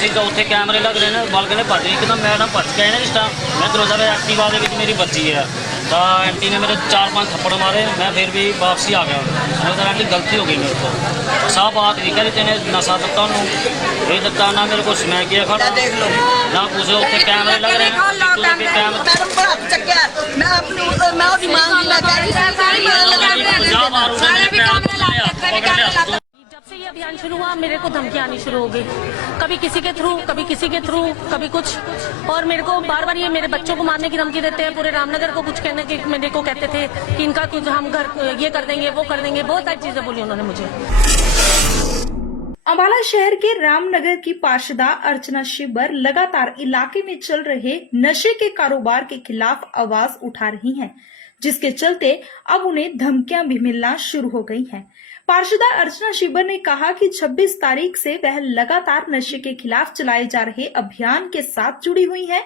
ठीक है, उत्थे कैमरे लग रहे हैं, बालक ने भज गई एकदम, मैं भज गए ना जिस टाइम मैं दरोजा में एक्टिवा के विच मेरी बची है तो आंटी ने मेरे 4-5 थप्पड़ मारे, मैं फिर भी वापसी आ गया। मैं कहा आंटी गलती हो गई मेरे को, साफ बात नहीं करी, तेने नशा दिता उन्होंने ये दिता ना मेरे को मैं किया खड़ा ना कुछ, उत्थे कैमरे लग रहे हैं। जब से ये अभियान शुरू हुआ मेरे को धमकी आनी शुरू हो गई, कभी किसी के थ्रू, कभी किसी के थ्रू, कभी कुछ, और मेरे को बार बार ये मेरे बच्चों को मारने की धमकी देते हैं। पूरे रामनगर को कुछ कहने की मेरे को कहते थे कि इनका कुछ हम घर ये कर देंगे, वो कर देंगे, बहुत सारी चीजें बोली उन्होंने मुझे। अंबाला शहर के रामनगर की पार्षदा अर्चना शिब्बर लगातार इलाके में चल रहे नशे के कारोबार के खिलाफ आवाज उठा रही हैं, जिसके चलते अब उन्हें धमकियां भी मिलना शुरू हो गई हैं। पार्षदा अर्चना शिब्बर ने कहा कि 26 तारीख से वह लगातार नशे के खिलाफ चलाए जा रहे अभियान के साथ जुड़ी हुई हैं।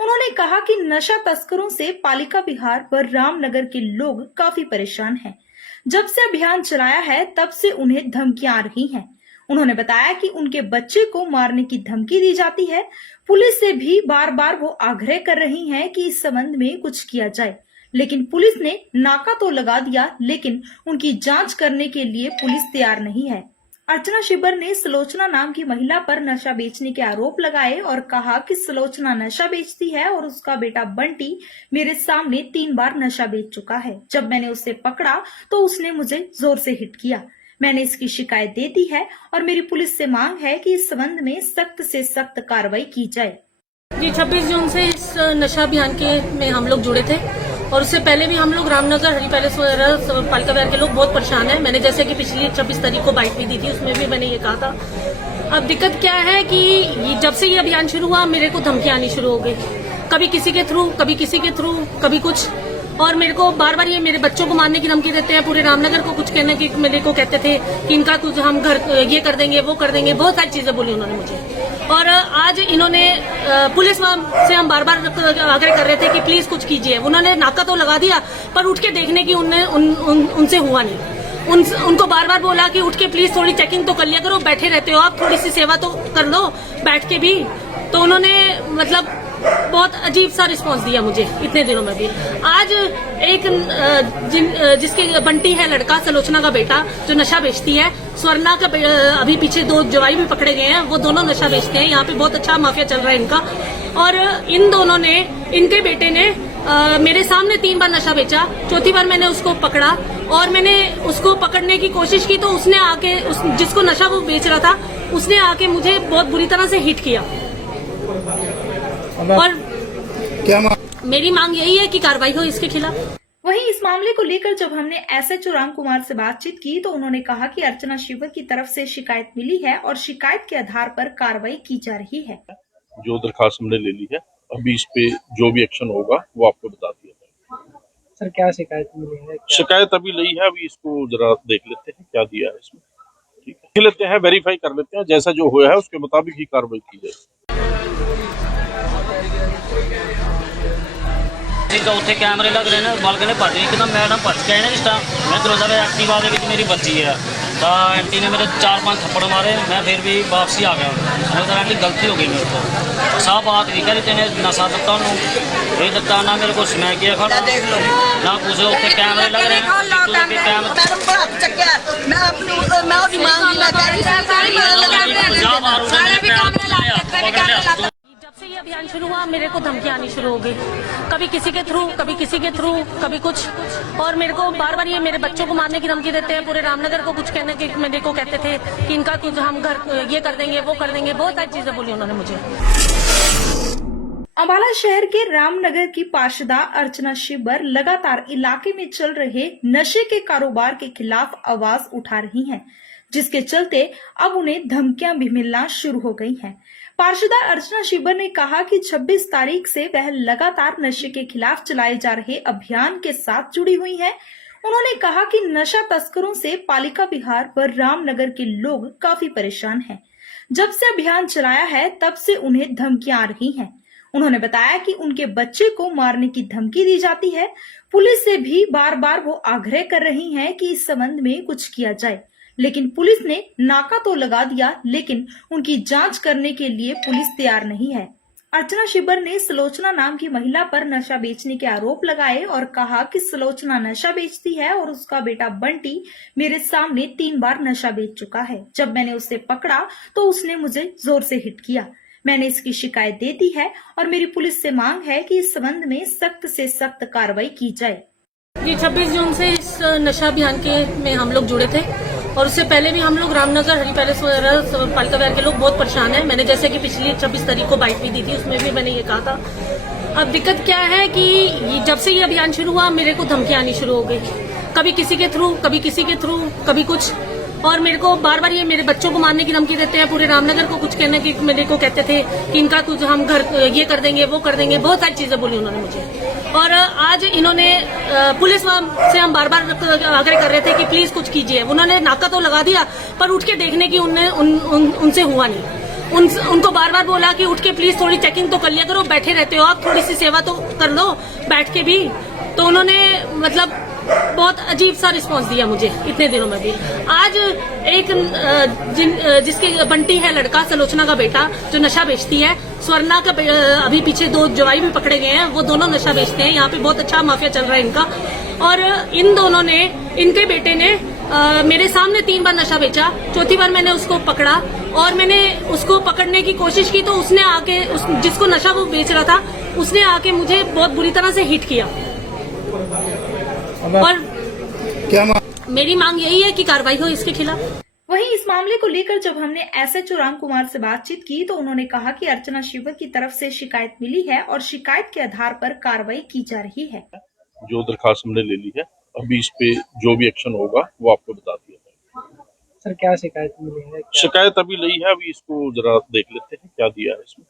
उन्होंने कहा कि नशा तस्करों से पालिका विहार व रामनगर के लोग काफी परेशान हैं। जब से अभियान चलाया है तब से उन्हें धमकियां आ रही हैं। उन्होंने बताया कि उनके बच्चे को मारने की धमकी दी जाती है। पुलिस से भी बार बार वो आग्रह कर रही हैं कि इस संबंध में कुछ किया जाए, लेकिन पुलिस ने नाका तो लगा दिया, लेकिन उनकी जांच करने के लिए पुलिस तैयार नहीं है। अर्चना शिब्बर ने सलोचना नाम की महिला पर नशा बेचने के आरोप लगाए और कहा कि सलोचना नशा बेचती है और उसका बेटा बंटी मेरे सामने 3 बार नशा बेच चुका है। जब मैंने उसे पकड़ा तो उसने मुझे जोर से हिट किया। मैंने इसकी शिकायत दे दी है और मेरी पुलिस से मांग है कि इस संबंध में सख्त से सख्त कार्रवाई की जाए। जी 26 जून से इस नशा अभियान के में हम लोग जुड़े थे और उससे पहले भी हम लोग रामनगर, हरी पैलेस वगैरह पालिका विहार के लोग बहुत परेशान हैं। मैंने जैसे कि पिछली 26 तारीख को बाइट भी दी थी, उसमें भी मैंने ये कहा था। अब दिक्कत क्या है कि जब से ये अभियान शुरू हुआ मेरे को धमकियां आनी शुरू हो गई, कभी किसी के थ्रू, कभी किसी के थ्रू, कभी कुछ, और मेरे को बार बार ये मेरे बच्चों को मारने की धमकी देते हैं। पूरे रामनगर को कुछ कहने की मेरे को कहते थे कि इनका कुछ हम घर ये कर देंगे, वो कर देंगे, बहुत सारी चीजें बोली उन्होंने मुझे। और आज इन्होंने पुलिस से हम बार बार आग्रह कर रहे थे कि प्लीज कुछ कीजिए। उन्होंने नाका तो लगा दिया पर उठ के देखने की उनसे हुआ नहीं। उनको बार बार बोला कि उठ के प्लीज थोड़ी चेकिंग तो कर लिया करो, बैठे रहते हो आप, थोड़ी सी सेवा तो कर लो बैठ के भी। तो उन्होंने मतलब बहुत अजीब सा रिस्पांस दिया मुझे इतने दिनों में भी। आज एक जिसके बंटी है लड़का, सलोचना का बेटा, जो नशा बेचती है, स्वर्णा का अभी पीछे 2 जवाई भी पकड़े गए हैं, वो दोनों नशा बेचते हैं। यहाँ पे बहुत अच्छा माफिया चल रहा है इनका। और इन दोनों ने, इनके बेटे ने मेरे सामने 3 बार नशा बेचा। चौथी बार मैंने उसको पकड़ा और मैंने उसको पकड़ने की कोशिश की तो उसने आके जिसको नशा वो बेच रहा था उसने आके मुझे बहुत बुरी तरह से हिट किया। और क्या मेरी मांग यही है कि कार्रवाई हो इसके खिलाफ। वहीं इस मामले को लेकर जब हमने एसएचओ राम कुमार से बातचीत की तो उन्होंने कहा कि अर्चना शिब्बर की तरफ से शिकायत मिली है और शिकायत के आधार पर कार्रवाई की जा रही है। जो दरखास्त हमने ले ली है, अभी इस पे जो भी एक्शन होगा वो आपको बता दिया जाएगा। सर क्या शिकायत मिली है? शिकायत अभी ली है, अभी इसको जरा देख लेते हैं क्या दिया है इसमें। ठीक है, देख लेते हैं, वेरीफाई कर लेते हैं, जैसा जो हुआ है उसके मुताबिक ही कार्रवाई की जाएगी। ठीक है, उत्थे कैमरे लग रहे हैं, बालक ने भज गई एकदम, मैं भज गए ना जिस टाइम मैं दरोजा में एक्टिवा के विच मेरी बची है तो आंटी ने मेरे 4-5 थप्पड़ मारे, मैं फिर भी वापसी आ गया। मैं कहा आंटी गलती हो गई मेरे को, साफ बात नहीं करी, तेने नशा दिता उन्होंने ये दिता ना मेरे को मैं किया खड़ा ना कुछ, उत्थे कैमरे लग रहे हैं। जब से ये अभियान शुरू हुआ मेरे को धमकियां आनी शुरू हो गई, कभी किसी के थ्रू, कभी किसी के थ्रू, कभी कुछ, और मेरे को बार बार ये मेरे बच्चों को मारने की धमकी देते हैं। पूरे रामनगर को कुछ कहने की मेरे को कहते थे कि इनका कुछ हम घर ये कर देंगे, वो कर देंगे, बहुत सारी चीजें बोली उन्होंने मुझे। अंबाला शहर के रामनगर की पार्षदा अर्चना शिब्बर लगातार इलाके में चल रहे नशे के कारोबार के खिलाफ आवाज उठा रही हैं, जिसके चलते अब उन्हें धमकियां भी मिलना शुरू हो गई हैं। पार्षदा अर्चना शिब्बर ने कहा कि 26 तारीख से वह लगातार नशे के खिलाफ चलाए जा रहे अभियान के साथ जुड़ी हुई हैं। उन्होंने कहा कि नशा तस्करों से पालिका विहार व रामनगर के लोग काफी परेशान हैं। जब से अभियान चलाया है तब से उन्हें धमकियां आ रही हैं। उन्होंने बताया कि उनके बच्चे को मारने की धमकी दी जाती है। पुलिस से भी बार बार वो आग्रह कर रही हैं कि इस संबंध में कुछ किया जाए, लेकिन पुलिस ने नाका तो लगा दिया, लेकिन उनकी जांच करने के लिए पुलिस तैयार नहीं है। अर्चना शिबर ने सुलोचना नाम की महिला पर नशा बेचने के आरोप लगाए और कहा कि सुलोचना नशा बेचती है और उसका बेटा बंटी मेरे सामने 3 बार नशा बेच चुका है। जब मैंने उसे पकड़ा तो उसने मुझे जोर से हिट किया। मैंने इसकी शिकायत दे दी है और मेरी पुलिस से मांग है कि इस संबंध में सख्त से सख्त कार्रवाई की जाए। ये 26 जून से इस नशा अभियान के में हम लोग जुड़े थे और उससे पहले भी हम लोग रामनगर हरी पैलेस वगैरह पालिका विहार के लोग बहुत परेशान हैं। मैंने जैसे कि पिछली 26 तारीख को बाइट भी दी थी, उसमें भी मैंने ये कहा था। अब दिक्कत क्या है कि जब से ये अभियान शुरू हुआ मेरे को धमकियां आनी शुरू हो गई, कभी किसी के थ्रू, कभी किसी के थ्रू, कभी कुछ, और मेरे को बार बार ये मेरे बच्चों को मारने की धमकी देते हैं। पूरे रामनगर को कुछ कहने की मेरे को कहते थे कि इनका कुछ हम घर ये कर देंगे, वो कर देंगे, बहुत सारी चीजें बोली उन्होंने मुझे। और आज इन्होंने पुलिस से हम बार बार आग्रह कर रहे थे कि प्लीज कुछ कीजिए। उन्होंने नाका तो लगा दिया पर उठ के देखने की उनसे हुआ नहीं। उनको बार बार बोला कि उठ के प्लीज थोड़ी चेकिंग तो कर लिया करो, बैठे रहते हो आप, थोड़ी सी सेवा तो कर लो बैठ के भी। तो उन्होंने मतलब बहुत अजीब सा रिस्पांस दिया मुझे इतने दिनों में भी। आज एक जिसकी बंटी है लड़का, सुलोचना का बेटा, जो नशा बेचती है, स्वर्णा का अभी पीछे 2 जवाई भी पकड़े गए हैं, वो दोनों नशा बेचते हैं। यहाँ पे बहुत अच्छा माफिया चल रहा है इनका। और इन दोनों ने, इनके बेटे ने मेरे सामने 3 बार नशा बेचा। चौथी बार मैंने उसको पकड़ा और मैंने उसको पकड़ने की कोशिश की तो उसने आके जिसको नशा वो बेच रहा था उसने आके मुझे बहुत बुरी तरह से हिट किया। और क्या मेरी मांग यही है कि कार्रवाई हो इसके खिलाफ। वहीं इस मामले को लेकर जब हमने एसएचओ राम कुमार से बातचीत की तो उन्होंने कहा कि अर्चना शिबर की तरफ से शिकायत मिली है और शिकायत के आधार पर कार्रवाई की जा रही है। जो दरखास्त हमने ले ली है, अभी इस पे जो भी एक्शन होगा वो आपको बता दिया जाएगा। सर क्या शिकायत मिली है? शिकायत अभी ली है, अभी इसको जरा देख लेते हैं क्या दिया है इसमें,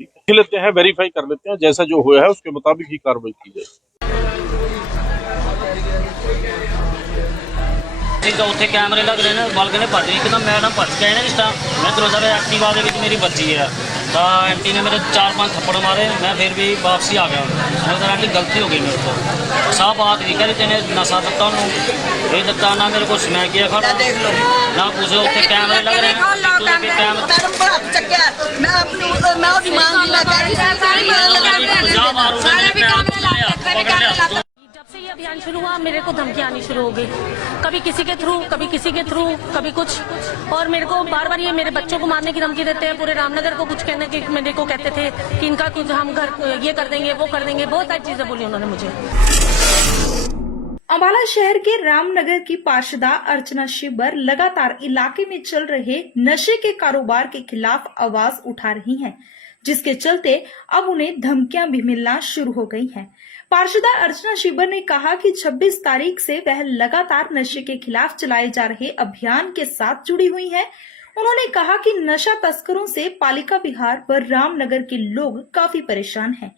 ठीक है, देख लेते हैं, वेरीफाई कर लेते हैं, जैसा जो हुआ है उसके मुताबिक ही कार्रवाई की जाएगी। ਉੱਥੇ ਕੈਮਰੇ ਲੱਗ ਰਹੇ ਨੇ, ਬਲਕ ਨੇ ਭੱਜ ਇੱਕਦਮ ਮੈਡਮ ਭੱਜ ਕੇ ਆਏ ਨੇ ਜਿਸ ਟਾਈਮ ਮੈਂ ਦਰਵਾਜ਼ਾ ਵੇ ਐਕਟਿਵਾ ਦੇ ਵਿੱਚ ਮੇਰੀ ਬੱਚੀ ਹੈ ਤਾਂ ਆਂਟੀ ਨੇ ਮੇਰੇ 4-5 ਥੱਪੜ ਮਾਰੇ। ਮੈਂ ਫਿਰ ਵੀ ਵਾਪਸੀ ਆ ਗਿਆ। ਮੈਨੂੰ ਤਾਂ ਆਂਟੀ ਗਲਤੀ ਹੋ ਗਈ ਮੇਰੇ ਤੋਂ। ਸਾਹ ਬਾਤ ਨਹੀਂ ਕਰੀ ਤੈਨੇ ਨਸ਼ਾ ਦਿੱਤਾ ਉਹਨੂੰ, ਇਹ ਦਿੱਤਾ ਨਾ ਮੇਰੇ ਕੋਲ ਸਮੈਕ ਗਿਆ ਖੜਾ ਨਾ ਕੁਛ। ਉੱਥੇ ਕੈਮਰੇ ਲੱਗ ਰਹੇ ਨੇ, ਕੈਮਰੇ मैं अपनी मैं उसकी मांग नहीं मैं कह रही सारी मांग लगा जब से ये अभियान शुरू हुआ मेरे को धमकियां आनी शुरू हो गई, कभी किसी के थ्रू, कभी किसी के थ्रू, कभी कुछ, और मेरे को बार बार ये मेरे बच्चों को मारने की धमकी देते हैं। पूरे रामनगर को कुछ कहने की मेरे को कहते थे कि इनका कुछ हम घर ये कर देंगे, वो कर देंगे, बहुत सारी चीजें बोली उन्होंने मुझे। अम्बाला शहर के रामनगर की पार्षदा अर्चना शिबर लगातार इलाके में चल रहे नशे के कारोबार के खिलाफ आवाज उठा रही हैं, जिसके चलते अब उन्हें धमकियां भी मिलना शुरू हो गई हैं। पार्षदा अर्चना शिबर ने कहा कि 26 तारीख से वह लगातार नशे के खिलाफ चलाए जा रहे अभियान के साथ जुड़ी हुई हैं। उन्होंने कहा कि नशा तस्करों से पालिका विहार व रामनगर के लोग काफी परेशान हैं।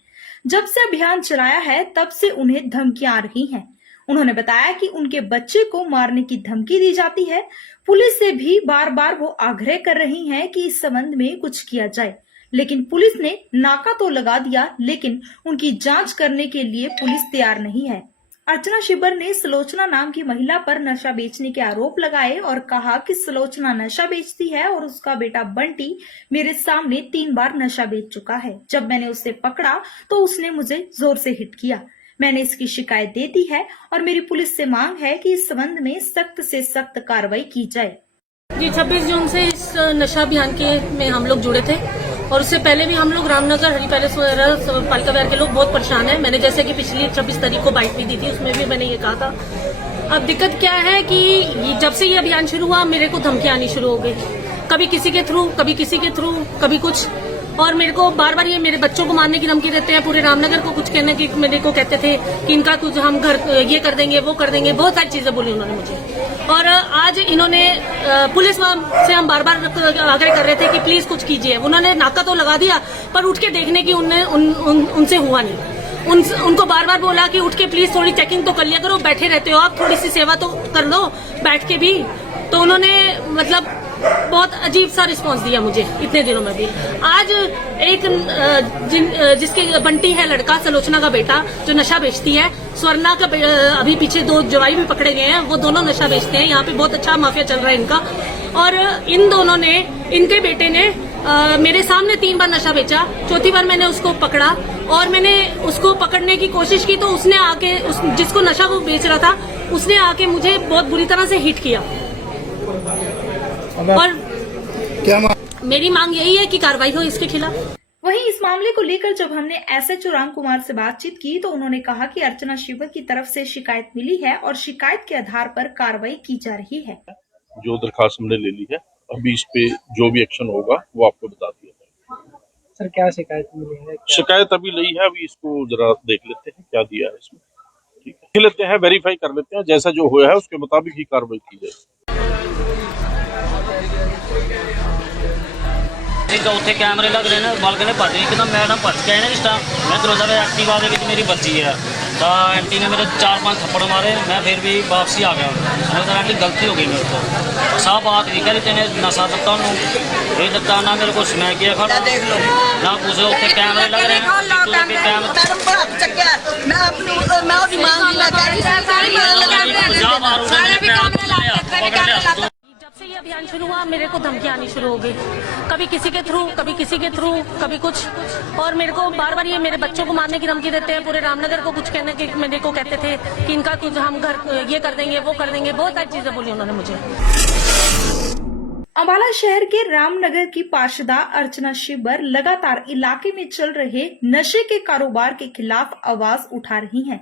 जब से अभियान चलाया है तब से उन्हें धमकियां आ रही हैं। उन्होंने बताया कि उनके बच्चे को मारने की धमकी दी जाती है। पुलिस से भी बार बार वो आग्रह कर रही हैं कि इस संबंध में कुछ किया जाए, लेकिन पुलिस ने नाका तो लगा दिया, लेकिन उनकी जांच करने के लिए पुलिस तैयार नहीं है। अर्चना शिबर ने सुलोचना नाम की महिला पर नशा बेचने के आरोप लगाए और कहा कि सुलोचना नशा बेचती है और उसका बेटा बंटी मेरे सामने 3 बार नशा बेच चुका है। जब मैंने उसे पकड़ा तो उसने मुझे जोर से हिट किया। मैंने इसकी शिकायत दे दी है और मेरी पुलिस से मांग है कि इस संबंध में सख्त से सख्त कार्रवाई की जाए। जी 26 जून से इस नशा अभियान के में हम लोग जुड़े थे और उससे पहले भी हम लोग रामनगर हरी पैलेस वगैरह पालिका विहार के लोग बहुत परेशान हैं। मैंने जैसे कि पिछली 26 तारीख को बाइट भी दी थी, उसमें भी मैंने ये कहा था। अब दिक्कत क्या है कि जब से ये अभियान शुरू हुआ मेरे को धमकियां आनी शुरू हो गई, कभी किसी के थ्रू, कभी किसी के थ्रू, कभी कुछ, और मेरे को बार बार ये मेरे बच्चों को मारने की धमकी देते हैं। पूरे रामनगर को कुछ कहने की मेरे को कहते थे कि इनका कुछ हम घर ये कर देंगे, वो कर देंगे, बहुत सारी चीजें बोली उन्होंने मुझे। और आज इन्होंने पुलिस से हम बार बार आग्रह कर रहे थे कि प्लीज कुछ कीजिए। उन्होंने नाका तो लगा दिया पर उठ के देखने की उनसे हुआ नहीं। उनको बार बार बोला कि उठ के प्लीज थोड़ी चेकिंग तो कर लिया करो, बैठे रहते हो आप, थोड़ी सी सेवा तो कर लो बैठ के भी। तो उन्होंने मतलब बहुत अजीब सा रिस्पांस दिया मुझे इतने दिनों में भी। आज एक जिसके बंटी है लड़का, सलोचना का बेटा, जो नशा बेचती है, स्वर्णा का अभी पीछे 2 जवाई भी पकड़े गए हैं, वो दोनों नशा बेचते हैं। यहाँ पे बहुत अच्छा माफिया चल रहा है इनका। और इन दोनों ने, इनके बेटे ने मेरे सामने 3 बार नशा बेचा। चौथी बार मैंने उसको पकड़ा और मैंने उसको पकड़ने की कोशिश की तो उसने आके जिसको नशा वो बेच रहा था, उसने आके मुझे बहुत बुरी तरह से हिट किया। और मेरी मांग यही है कि कार्रवाई हो इसके खिलाफ। वहीं इस मामले को लेकर जब हमने एसएचओ राम कुमार से बातचीत की तो उन्होंने कहा कि अर्चना शिवर की तरफ से शिकायत मिली है और शिकायत के आधार पर कार्रवाई की जा रही है। जो दरखास्त हमने ले ली है, अभी इस पे जो भी एक्शन होगा वो आपको बता दिया जाएगा। सर क्या शिकायत मिली है? शिकायत अभी ली है, अभी इसको जरा देख लेते हैं क्या दिया है इसमें। ठीक है, देख लेते हैं, वेरीफाई कर लेते हैं, जैसा जो हुआ है उसके मुताबिक ही कार्रवाई की जाएगी। ਉੱਥੇ ਕੈਮਰੇ ਲੱਗ ਰਹੇ ਨੇ, ਬਾਲਕਨੀ ਭੱਜ ਗਈ ਇੱਕਦਮ, ਮੈਡਮ ਭੱਜ ਕੇ ਆਏ ਨੇ ਜਿਸ ਟਾਈਮ ਮੈਂ ਦਰਵਾਜ਼ਾ ਵੇ ਐਕਟਿਵਾ ਦੇ ਵਿੱਚ ਮੇਰੀ ਬੱਚੀ ਹੈ ਤਾਂ ਆਂਟੀ ਨੇ ਮੇਰੇ 4-5 ਥੱਪੜ ਮਾਰੇ। ਮੈਂ ਫਿਰ ਵੀ ਵਾਪਸੀ ਆ ਗਿਆ। ਮੈਂ ਤਾਂ ਆਂਟੀ ਗਲਤੀ ਹੋ ਗਈ ਮੇਰੇ ਤੋਂ। ਸਾਹ ਬਾਤ ਨਹੀਂ ਕਰੀ, ਤੈਨੇ ਨਸ਼ਾ ਦਿੱਤਾ ਉਹਨੂੰ, ਇਹ ਦਿੱਤਾ ਨਾ ਮੇਰੇ ਕੋਲ ਸਮੈਕ ਗਿਆ ਖੜਾ देख लो ਨਾ ਕੁਛ। ਉੱਥੇ ਕੈਮਰੇ ਲੱਗ ਰਹੇ ਨੇ, मैडम पर हाथ चक्या मैं अपनी मैं ओदी मांग दी, मैं कह रही सारी जब से ये अभियान शुरू हुआ मेरे को धमकी आनी शुरू हो गई, कभी किसी के थ्रू, कभी किसी के थ्रू, कभी कुछ। और मेरे को बार बार ये मेरे बच्चों को मारने की धमकी देते हैं। पूरे रामनगर को कुछ कहने के मेरे को कहते थे कि इनका कुछ हम घर ये कर देंगे, वो कर देंगे, बहुत सारी चीजें बोली उन्होंने मुझे। अम्बाला शहर के रामनगर की पार्षदा अर्चना शिबर लगातार इलाके में चल रहे नशे के कारोबार के खिलाफ आवाज उठा रही हैं,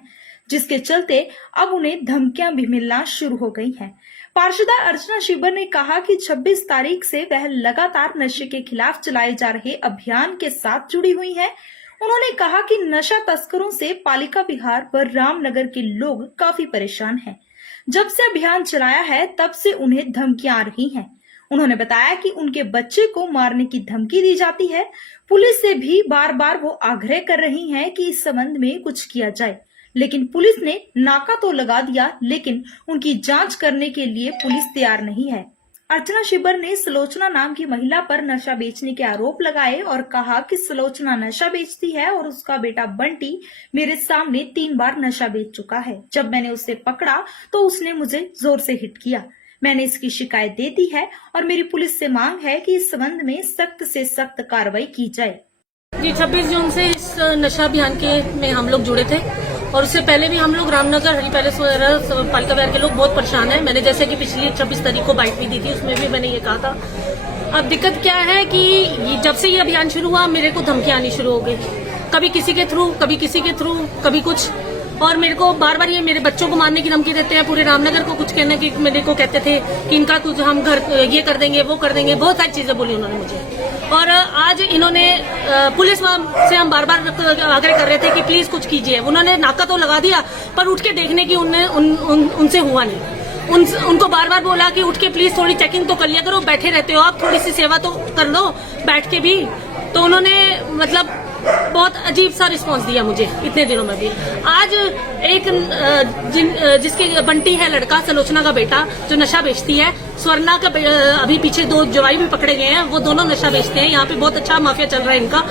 जिसके चलते अब उन्हें धमकियां भी मिलना शुरू हो गई हैं। पार्षदा अर्चना शिबर ने कहा कि 26 तारीख से वह लगातार नशे के खिलाफ चलाए जा रहे अभियान के साथ जुड़ी हुई हैं। उन्होंने कहा कि नशा तस्करों से पालिका विहार व रामनगर के लोग काफी परेशान हैं। जब से अभियान चलाया है तब से उन्हें धमकियां आ रही हैं। उन्होंने बताया कि उनके बच्चे को मारने की धमकी दी जाती है। पुलिस से भी बार बार वो आग्रह कर रही हैं कि इस संबंध में कुछ किया जाए, लेकिन पुलिस ने नाका तो लगा दिया, लेकिन उनकी जांच करने के लिए पुलिस तैयार नहीं है। अर्चना शिबर ने सलोचना नाम की महिला पर नशा बेचने के आरोप लगाए और कहा कि सलोचना नशा बेचती है और उसका बेटा बंटी मेरे सामने 3 बार नशा बेच चुका है। जब मैंने उसे पकड़ा तो उसने मुझे जोर से हिट किया। मैंने इसकी शिकायत दे दी है और मेरी पुलिस से मांग है कि इस संबंध में सख्त से सख्त कार्रवाई की जाए। जी 26 जून से इस नशा अभियान के में हम लोग जुड़े थे और उससे पहले भी हम लोग रामनगर हरी पैलेस वगैरह पालिका विहार के लोग बहुत परेशान हैं। मैंने जैसे कि पिछली 26 तारीख को बाइट भी दी थी, उसमें भी मैंने ये कहा था। अब दिक्कत क्या है कि जब से ये अभियान शुरू हुआ मेरे को धमकी आनी शुरू हो गई, कभी किसी के थ्रू, कभी किसी के थ्रू, कभी कुछ। और मेरे को बार बार ये मेरे बच्चों को मारने की धमकी देते हैं। पूरे रामनगर को कुछ कहने की मेरे को कहते थे कि इनका कुछ हम घर ये कर देंगे, वो कर देंगे, बहुत सारी चीजें बोली उन्होंने मुझे। और आज इन्होंने पुलिस से हम बार बार आग्रह कर रहे थे कि प्लीज कुछ कीजिए। उन्होंने नाका तो लगा दिया पर उठ के देखने की उनसे हुआ नहीं। उनको बार बार बोला कि उठ के प्लीज थोड़ी चेकिंग तो कर लिया करो, बैठे रहते हो आप, थोड़ी सी सेवा तो कर लो बैठ के भी। तो उन्होंने मतलब बहुत अजीब सा रिस्पांस दिया मुझे इतने दिनों में भी। आज एक जिसके बंटी है लड़का, सलोचना का बेटा, जो नशा बेचती है, स्वर्णा का अभी पीछे 2 जवाई भी पकड़े गए हैं, वो दोनों नशा बेचते हैं। यहाँ पे बहुत अच्छा माफिया चल रहा है इनका।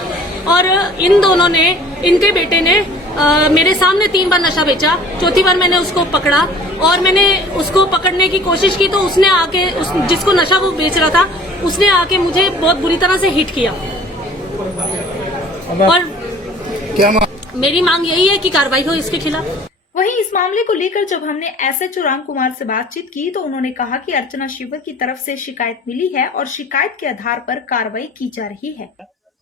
और इन दोनों ने, इनके बेटे ने मेरे सामने 3 बार नशा बेचा। चौथी बार मैंने उसको पकड़ा और मैंने उसको पकड़ने की कोशिश की तो उसने आके जिसको नशा वो बेच रहा था, उसने आके मुझे बहुत बुरी तरह से हिट किया। और मेरी मांग यही है कि कार्रवाई हो इसके खिलाफ। वहीं इस मामले को लेकर जब हमने एसएचओ राम कुमार से बातचीत की तो उन्होंने कहा कि अर्चना शिवर की तरफ से शिकायत मिली है और शिकायत के आधार पर कार्रवाई की जा रही है।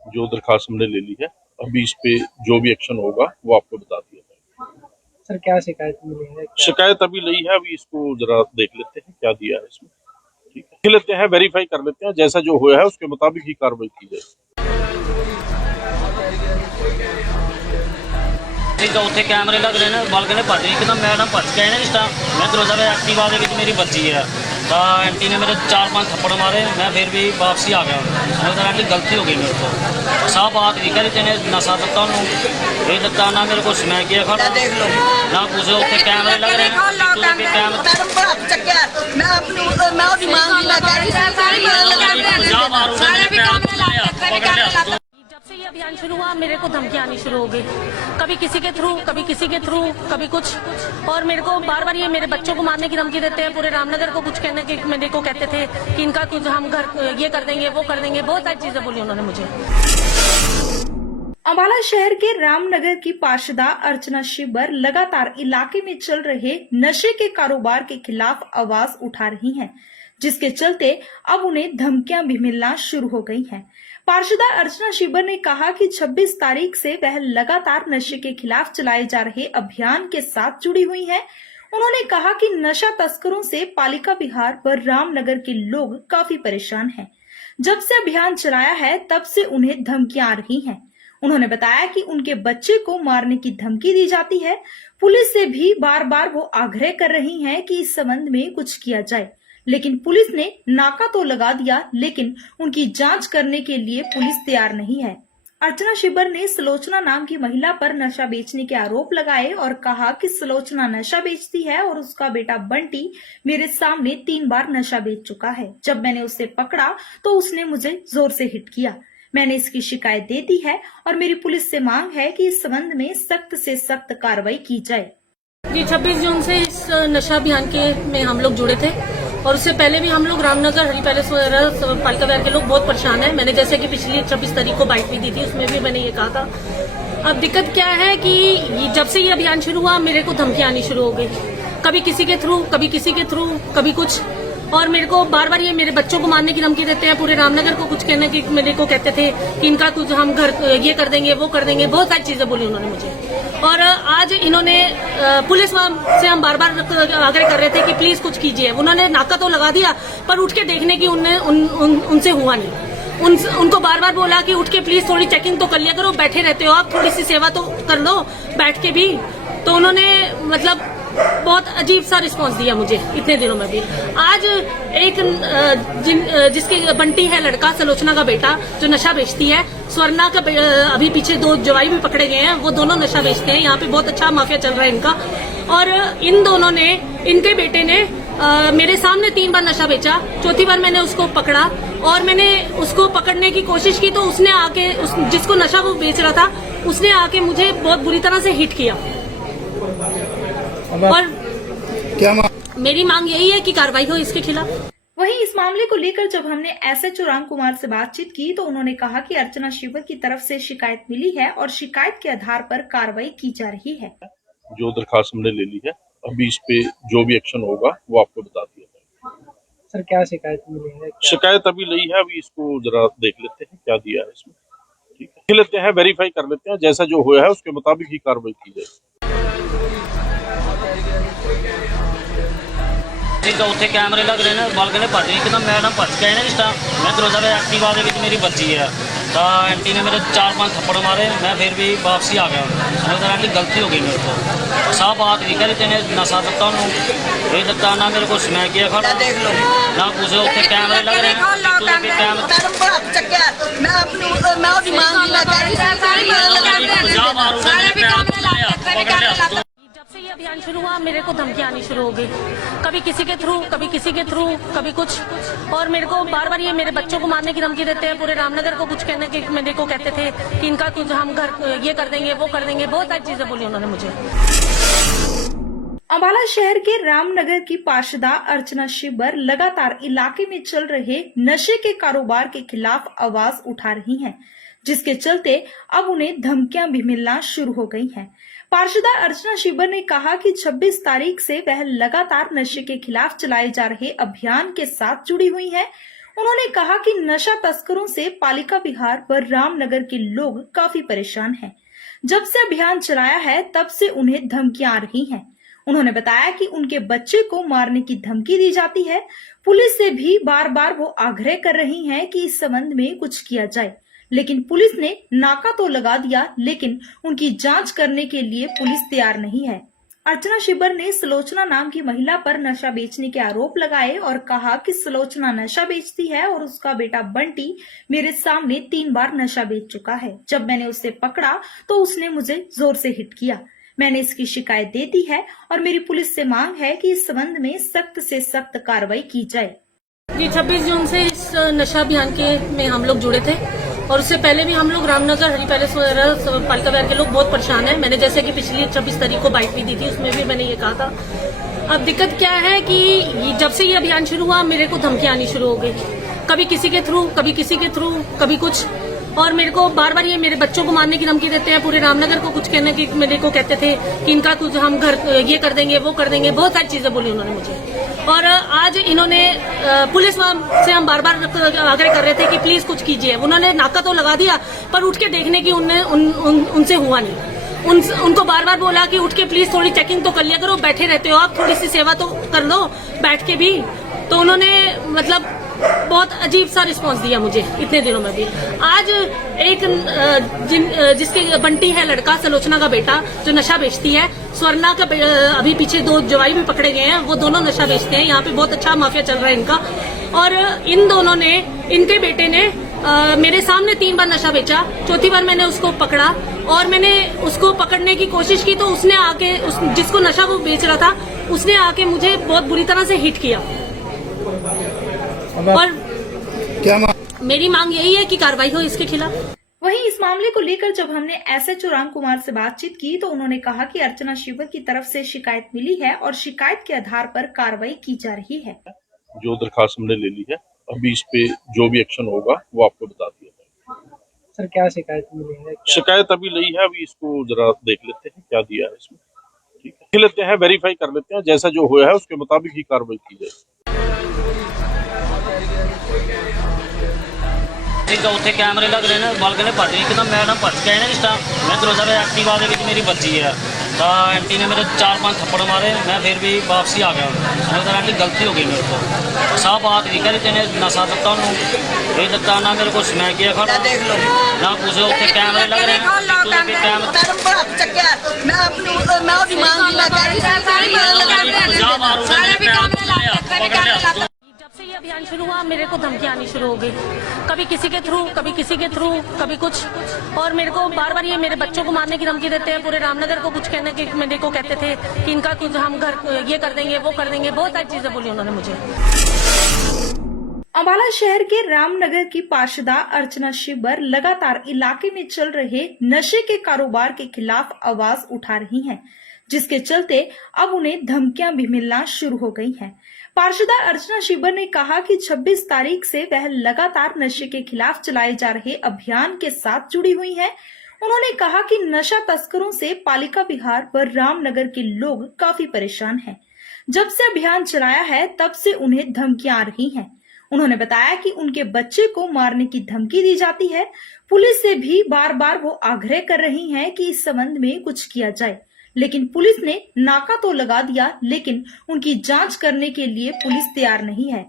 जो दरखास्त हमने ले ली है, अभी इस पे जो भी एक्शन होगा वो आपको बता दिया जाएगा। सर क्या शिकायत मिली है? शिकायत अभी ली है, अभी इसको जरा देख लेते हैं क्या दिया है इसमें। ठीक है, देख लेते हैं, वेरीफाई कर लेते हैं, जैसा जो हुआ है उसके मुताबिक ही कार्रवाई की जाएगी। ਉੱਥੇ ਕੈਮਰੇ ਲੱਗ ਰਹੇ ਨੇ, ਬਾਲਕਨੀ ਭੱਜ ਗਈ ਇੱਕਦਮ, ਮੈਡਮ ਭੱਜ ਕੇ ਆਏ ਨੇ ਜਿਸ ਟਾਈਮ ਮੈਂ ਦਰਵਾਜ਼ਾ ਵੇ ਐਕਟਿਵਾ ਦੇ ਵਿੱਚ ਮੇਰੀ ਬੱਚੀ ਹੈ तो आंटी ने मेरे 4-5 थप्पड़ मारे, मैं फिर भी वापसी आ गया। मैंने कहा आंटी गलती हो गई मेरे को, साफ बात नहीं करी तेने, नशा दत्ता उन्होंने ये दत्ता ना मेरे को मैं किया खड़ा देख लो ना पूछो, उत्थे कैमरे लग रहे हैं कैमरे मैडम पर हाथ चक्या मैं अपनी मैं और मांगी मैं कह रही जब से ये अभियान शुरू हुआ मेरे को धमकियां आनी शुरू हो गई, कभी किसी के थ्रू, कभी किसी के थ्रू, कभी कुछ, और मेरे को बार बार ये मेरे बच्चों को मारने की धमकी देते हैं। पूरे रामनगर को कुछ कहने के मेरे को कहते थे कि इनका कुछ हम घर ये कर देंगे, वो कर देंगे, बहुत सारी चीजें बोली उन्होंने मुझे। अम्बाला शहर के रामनगर की पार्षदा अर्चना शिबर लगातार इलाके में चल रहे नशे के कारोबार के खिलाफ आवाज उठा रही हैं, जिसके चलते अब उन्हें धमकियां भी मिलना शुरू हो गई हैं। पार्षदा अर्चना शिबर ने कहा कि 26 तारीख से वह लगातार नशे के खिलाफ चलाए जा रहे अभियान के साथ जुड़ी हुई हैं। उन्होंने कहा कि नशा तस्करों से पालिका विहार व रामनगर के लोग काफी परेशान हैं। जब से अभियान चलाया है तब से उन्हें धमकियां आ रही हैं। उन्होंने बताया कि उनके बच्चे को मारने की धमकी दी जाती है। पुलिस से भी बार बार वो आग्रह कर रही हैं कि इस संबंध में कुछ किया जाए, लेकिन पुलिस ने नाका तो लगा दिया, लेकिन उनकी जांच करने के लिए पुलिस तैयार नहीं है। अर्चना शिबर ने सुलोचना नाम की महिला पर नशा बेचने के आरोप लगाए और कहा कि सुलोचना नशा बेचती है और उसका बेटा बंटी मेरे सामने 3 बार नशा बेच चुका है। जब मैंने उसे पकड़ा तो उसने मुझे जोर से हिट किया। मैंने इसकी शिकायत दे दी है और मेरी पुलिस से मांग है कि इस संबंध में सख्त से सख्त कार्रवाई की जाए। जी 26 जून से इस नशा अभियान के में हम लोग जुड़े थे और उससे पहले भी हम लोग रामनगर हरी पैलेस वगैरह पालिका विहार के लोग बहुत परेशान हैं। मैंने जैसे कि पिछली 26 तारीख को बाइट भी दी थी, उसमें भी मैंने ये कहा था। अब दिक्कत क्या है कि जब से ये अभियान शुरू हुआ मेरे को धमकियां आनी शुरू हो गई, कभी किसी के थ्रू, कभी किसी के थ्रू, कभी कुछ, और मेरे को बार बार ये मेरे बच्चों को मारने की धमकी देते हैं। पूरे रामनगर को कुछ कहने की मेरे को कहते थे कि इनका कुछ हम घर ये कर देंगे, वो कर देंगे, बहुत सारी चीजें बोली उन्होंने मुझे। और आज इन्होंने पुलिस से हम बार बार आग्रह कर रहे थे कि प्लीज कुछ कीजिए। उन्होंने नाका तो लगा दिया पर उठ के देखने की उनसे हुआ नहीं। उनको बार बार बोला कि उठ के प्लीज थोड़ी चेकिंग तो कर लिया करो, बैठे रहते हो आप, थोड़ी सी सेवा तो कर लो बैठ के भी। तो उन्होंने मतलब बहुत अजीब सा रिस्पांस दिया मुझे इतने दिनों में भी। आज एक जिसके बंटी है लड़का, सुलोचना का बेटा जो नशा बेचती है, स्वर्णा का अभी पीछे 2 जवाई भी पकड़े गए हैं, वो दोनों नशा बेचते हैं। यहाँ पे बहुत अच्छा माफिया चल रहा है इनका। और इन दोनों ने, इनके बेटे ने मेरे सामने 3 बार नशा बेचा। चौथी बार मैंने उसको पकड़ा और मैंने उसको पकड़ने की कोशिश की तो उसने आके जिसको नशा वो बेच रहा था उसने आके मुझे बहुत बुरी तरह से हिट किया। और क्या मेरी मांग यही है कि कार्रवाई हो इसके खिलाफ। वहीं इस मामले को लेकर जब हमने एसएचओ राम कुमार से बातचीत की तो उन्होंने कहा कि अर्चना शिबर की तरफ से शिकायत मिली है और शिकायत के आधार पर कार्रवाई की जा रही है। जो दरखास्त हमने ले ली है, अभी इस पे जो भी एक्शन होगा वो आपको बता दिया जाएगा। सर क्या शिकायत मिली है? शिकायत अभी ली है, अभी इसको जरा देख लेते हैं क्या दिया है इसमें, ठीक है, लेते हैं, वेरीफाई कर लेते हैं, जैसा जो हुआ है उसके मुताबिक ही कार्रवाई की जाएगी। तो उत्थे कैमरे लग रहे हैं, बालकनी भज गई एकदम, मैडम भज के आए ना जिस टाइम मैं दरवाजा पे एक्टिवा दे विच मेरी बच्ची है तो आंटी ने मेरे 4-5 थप्पड़ मारे, मैं फिर भी वापसी आ गया। मैंने कहा आंटी गलती हो गई मेरे को, साफ बात नहीं करी तेने, नशा दत्ता उन्होंने ये दत्ता ना मेरे को मैं किया खड़ा देख लो ना पूछो, उत्थे कैमरे लग रहे हैं मैडम पर हाथ चक्या मैं अपनी मैं और मांगी मैं कह रही जब से ये अभियान शुरू हुआ मेरे को धमकियां आनी शुरू हो गई, कभी किसी के थ्रू, कभी किसी के थ्रू, कभी कुछ, और मेरे को बार बार ये मेरे बच्चों को मारने की धमकी देते हैं। पूरे रामनगर को कुछ कहने की मेरे को कहते थे कि इनका कुछ हम घर ये कर देंगे, वो कर देंगे, बहुत सारी चीजें बोली उन्होंने मुझे। अम्बाला शहर के रामनगर की पार्षदा अर्चना शिबर लगातार इलाके में चल रहे नशे के कारोबार के खिलाफ आवाज उठा रही हैं, जिसके चलते अब उन्हें धमकियां भी मिलना शुरू हो गई हैं। पार्षदा अर्चना शिबर ने कहा कि 26 तारीख से वह लगातार नशे के खिलाफ चलाए जा रहे अभियान के साथ जुड़ी हुई हैं। उन्होंने कहा कि नशा तस्करों से पालिका विहार व रामनगर के लोग काफी परेशान हैं। जब से अभियान चलाया है तब से उन्हें धमकियां आ रही हैं। उन्होंने बताया कि उनके बच्चे को मारने की धमकी दी जाती है। पुलिस से भी बार बार वो आग्रह कर रही हैं कि इस संबंध में कुछ किया जाए, लेकिन पुलिस ने नाका तो लगा दिया, लेकिन उनकी जांच करने के लिए पुलिस तैयार नहीं है। अर्चना शिबर ने सुलोचना नाम की महिला पर नशा बेचने के आरोप लगाए और कहा कि सुलोचना नशा बेचती है और उसका बेटा बंटी मेरे सामने 3 बार नशा बेच चुका है। जब मैंने उसे पकड़ा तो उसने मुझे जोर से हिट किया। मैंने इसकी शिकायत दे दी है और मेरी पुलिस से मांग है कि इस संबंध में सख्त से सख्त कार्रवाई की जाए। जी 26 जून से इस नशा अभियान के में हम लोग जुड़े थे और उससे पहले भी हम लोग रामनगर हरी पैलेस वगैरह पालिका विहार के लोग बहुत परेशान हैं। मैंने जैसे कि पिछली 26 तारीख को बाइट भी दी थी, उसमें भी मैंने ये कहा था। अब दिक्कत क्या है कि जब से ये अभियान शुरू हुआ मेरे को धमकियां आनी शुरू हो गई, कभी किसी के थ्रू, कभी किसी के थ्रू, कभी कुछ, और मेरे को बार बार ये मेरे बच्चों को मारने की धमकी देते हैं। पूरे रामनगर को कुछ कहने की मेरे को कहते थे कि इनका कुछ हम घर ये कर देंगे, वो कर देंगे, बहुत सारी चीजें बोली उन्होंने मुझे। और आज इन्होंने पुलिस से हम बार बार आग्रह कर रहे थे कि प्लीज कुछ कीजिए। उन्होंने नाका तो लगा दिया पर उठ के देखने की उनसे हुआ नहीं। उनको बार बार बोला कि उठ के प्लीज थोड़ी चेकिंग तो कर लिया करो, बैठे रहते हो आप, थोड़ी सी सेवा तो कर लो बैठ के भी। तो उन्होंने मतलब बहुत अजीब सा रिस्पांस दिया मुझे इतने दिनों में भी। आज एक जिसके बंटी है लड़का, सुलोचना का बेटा, जो नशा बेचती है, स्वर्णा का अभी पीछे 2 जवाई भी पकड़े गए हैं, वो दोनों नशा बेचते हैं। यहाँ पे बहुत अच्छा माफिया चल रहा है इनका। और इन दोनों ने, इनके बेटे ने मेरे सामने 3 बार नशा बेचा। चौथी बार मैंने उसको पकड़ा और मैंने उसको पकड़ने की कोशिश की तो उसने आके जिसको नशा वो बेच रहा था उसने आके मुझे बहुत बुरी तरह से हिट किया। और क्या मेरी मांग यही है कि कार्रवाई हो इसके खिलाफ। वहीं इस मामले को लेकर जब हमने एसएचओ राम कुमार से बातचीत की तो उन्होंने कहा कि अर्चना शिबर की तरफ से शिकायत मिली है और शिकायत के आधार पर कार्रवाई की जा रही है। जो दरखास्त हमने ले ली है, अभी इस पे जो भी एक्शन होगा वो आपको बता दिया जाएगा। सर क्या शिकायत मिली है? शिकायत अभी ली है, अभी इसको जरा देख लेते हैं क्या दिया है इसमें, ठीक है, देख लेते हैं, वेरीफाई कर लेते हैं, जैसा जो हुआ है उसके मुताबिक ही कार्रवाई की जाएगी। ਉੱਥੇ ਕੈਮਰੇ ਲੱਗ ਰਹੇ ਨੇ, ਬਲਕ ਨੇ ਭੱਜ ਗਈ ਇੱਕਦਮ, ਮੈਡਮ ਭੱਜ ਕੇ ਆਏ ਨੇ ਜਿਸ ਟਾਈਮ ਮੈਂ ਦਰਵਾਜ਼ਾ ਵੇ ਐਕਟਿਵਾ ਦੇ ਵਿੱਚ ਮੇਰੀ ਬੱਚੀ ਹੈ ਤਾਂ ਆਂਟੀ ਨੇ ਮੇਰੇ 4-5 ਥੱਪੜ ਮਾਰੇ। मैं फिर भी वापसी आ गया। समझ रहा कि गलती हो गई मेरे को। साफ बात नहीं करी तेने, नशा ਦਿੱਤਾ ਉਹਨੂੰ, ਇਹ ਦਿੱਤਾ ਨਾ ਮੇਰੇ को मैं किया खड़ा ना पूछो। ਉੱਥੇ कैमरे लग रहे हैं, मैडम पर हाथ चक्या मैं अपनी मांग मैं कह रही जब से ये अभियान शुरू हुआ मेरे को धमकियां आनी शुरू हो गई, कभी किसी के थ्रू, कभी किसी के थ्रू, कभी कुछ, और मेरे को बार बार ये मेरे बच्चों को मारने की धमकी देते हैं। पूरे रामनगर को कुछ कहने की मेरे को कहते थे कि इनका कुछ हम घर ये कर देंगे, वो कर देंगे, बहुत सारी चीजें बोली उन्होंने मुझे। अम्बाला शहर के रामनगर की पार्षदा अर्चना शिबर लगातार इलाके में चल रहे नशे के कारोबार के खिलाफ आवाज उठा रही हैं, जिसके चलते अब उन्हें धमकियां भी मिलना शुरू हो गई हैं। पार्षदा अर्चना शिबर ने कहा कि 26 तारीख से वह लगातार नशे के खिलाफ चलाए जा रहे अभियान के साथ जुड़ी हुई हैं। उन्होंने कहा कि नशा तस्करों से पालिका विहार पर रामनगर के लोग काफी परेशान हैं। जब से अभियान चलाया है तब से उन्हें धमकियां आ रही हैं। उन्होंने बताया कि उनके बच्चे को मारने की धमकी दी जाती है। पुलिस से भी बार बार वो आग्रह कर रही हैं कि इस संबंध में कुछ किया जाए, लेकिन पुलिस ने नाका तो लगा दिया, लेकिन उनकी जांच करने के लिए पुलिस तैयार नहीं है।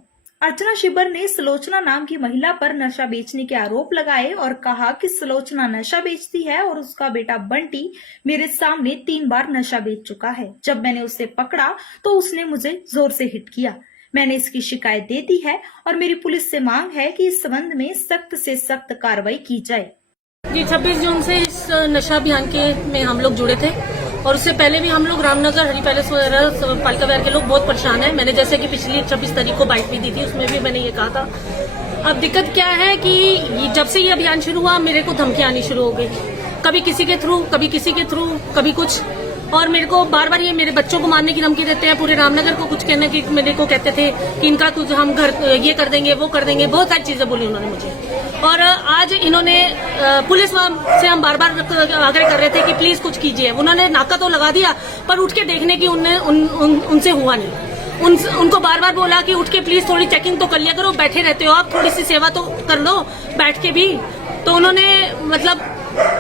अर्चना शिबर ने सुलोचना नाम की महिला पर नशा बेचने के आरोप लगाए और कहा कि सुलोचना नशा बेचती है और उसका बेटा बंटी मेरे सामने 3 बार नशा बेच चुका है। जब मैंने उसे पकड़ा तो उसने मुझे जोर से हिट किया। मैंने इसकी शिकायत दे दी है और मेरी पुलिस से मांग है कि इस संबंध में सख्त से सख्त कार्रवाई की जाए। जी 26 जून से इस नशा अभियान के में हम लोग जुड़े थे और उससे पहले भी हम लोग रामनगर हरी पैलेस वगैरह पालिका विहार के लोग बहुत परेशान हैं। मैंने जैसे कि पिछली 26 तारीख को बाइट भी दी थी, उसमें भी मैंने ये कहा था। अब दिक्कत क्या है कि जब से ये अभियान शुरू हुआ मेरे को धमकियां आनी शुरू हो गई, कभी किसी के थ्रू, कभी किसी के थ्रू, कभी कुछ, और मेरे को बार बार ये मेरे बच्चों को मारने की धमकी देते हैं। पूरे रामनगर को कुछ कहने की मेरे को कहते थे कि इनका कुछ हम घर ये कर देंगे, वो कर देंगे, बहुत सारी चीजें बोली उन्होंने मुझे। और आज इन्होंने पुलिस से हम बार बार आग्रह कर रहे थे कि प्लीज कुछ कीजिए। उन्होंने नाका तो लगा दिया पर उठ के देखने की उनसे हुआ नहीं। उनको बार बार बोला कि उठ के प्लीज थोड़ी चेकिंग तो कर लिया करो, बैठे रहते हो आप, थोड़ी सी सेवा तो कर लो बैठ के भी। तो उन्होंने मतलब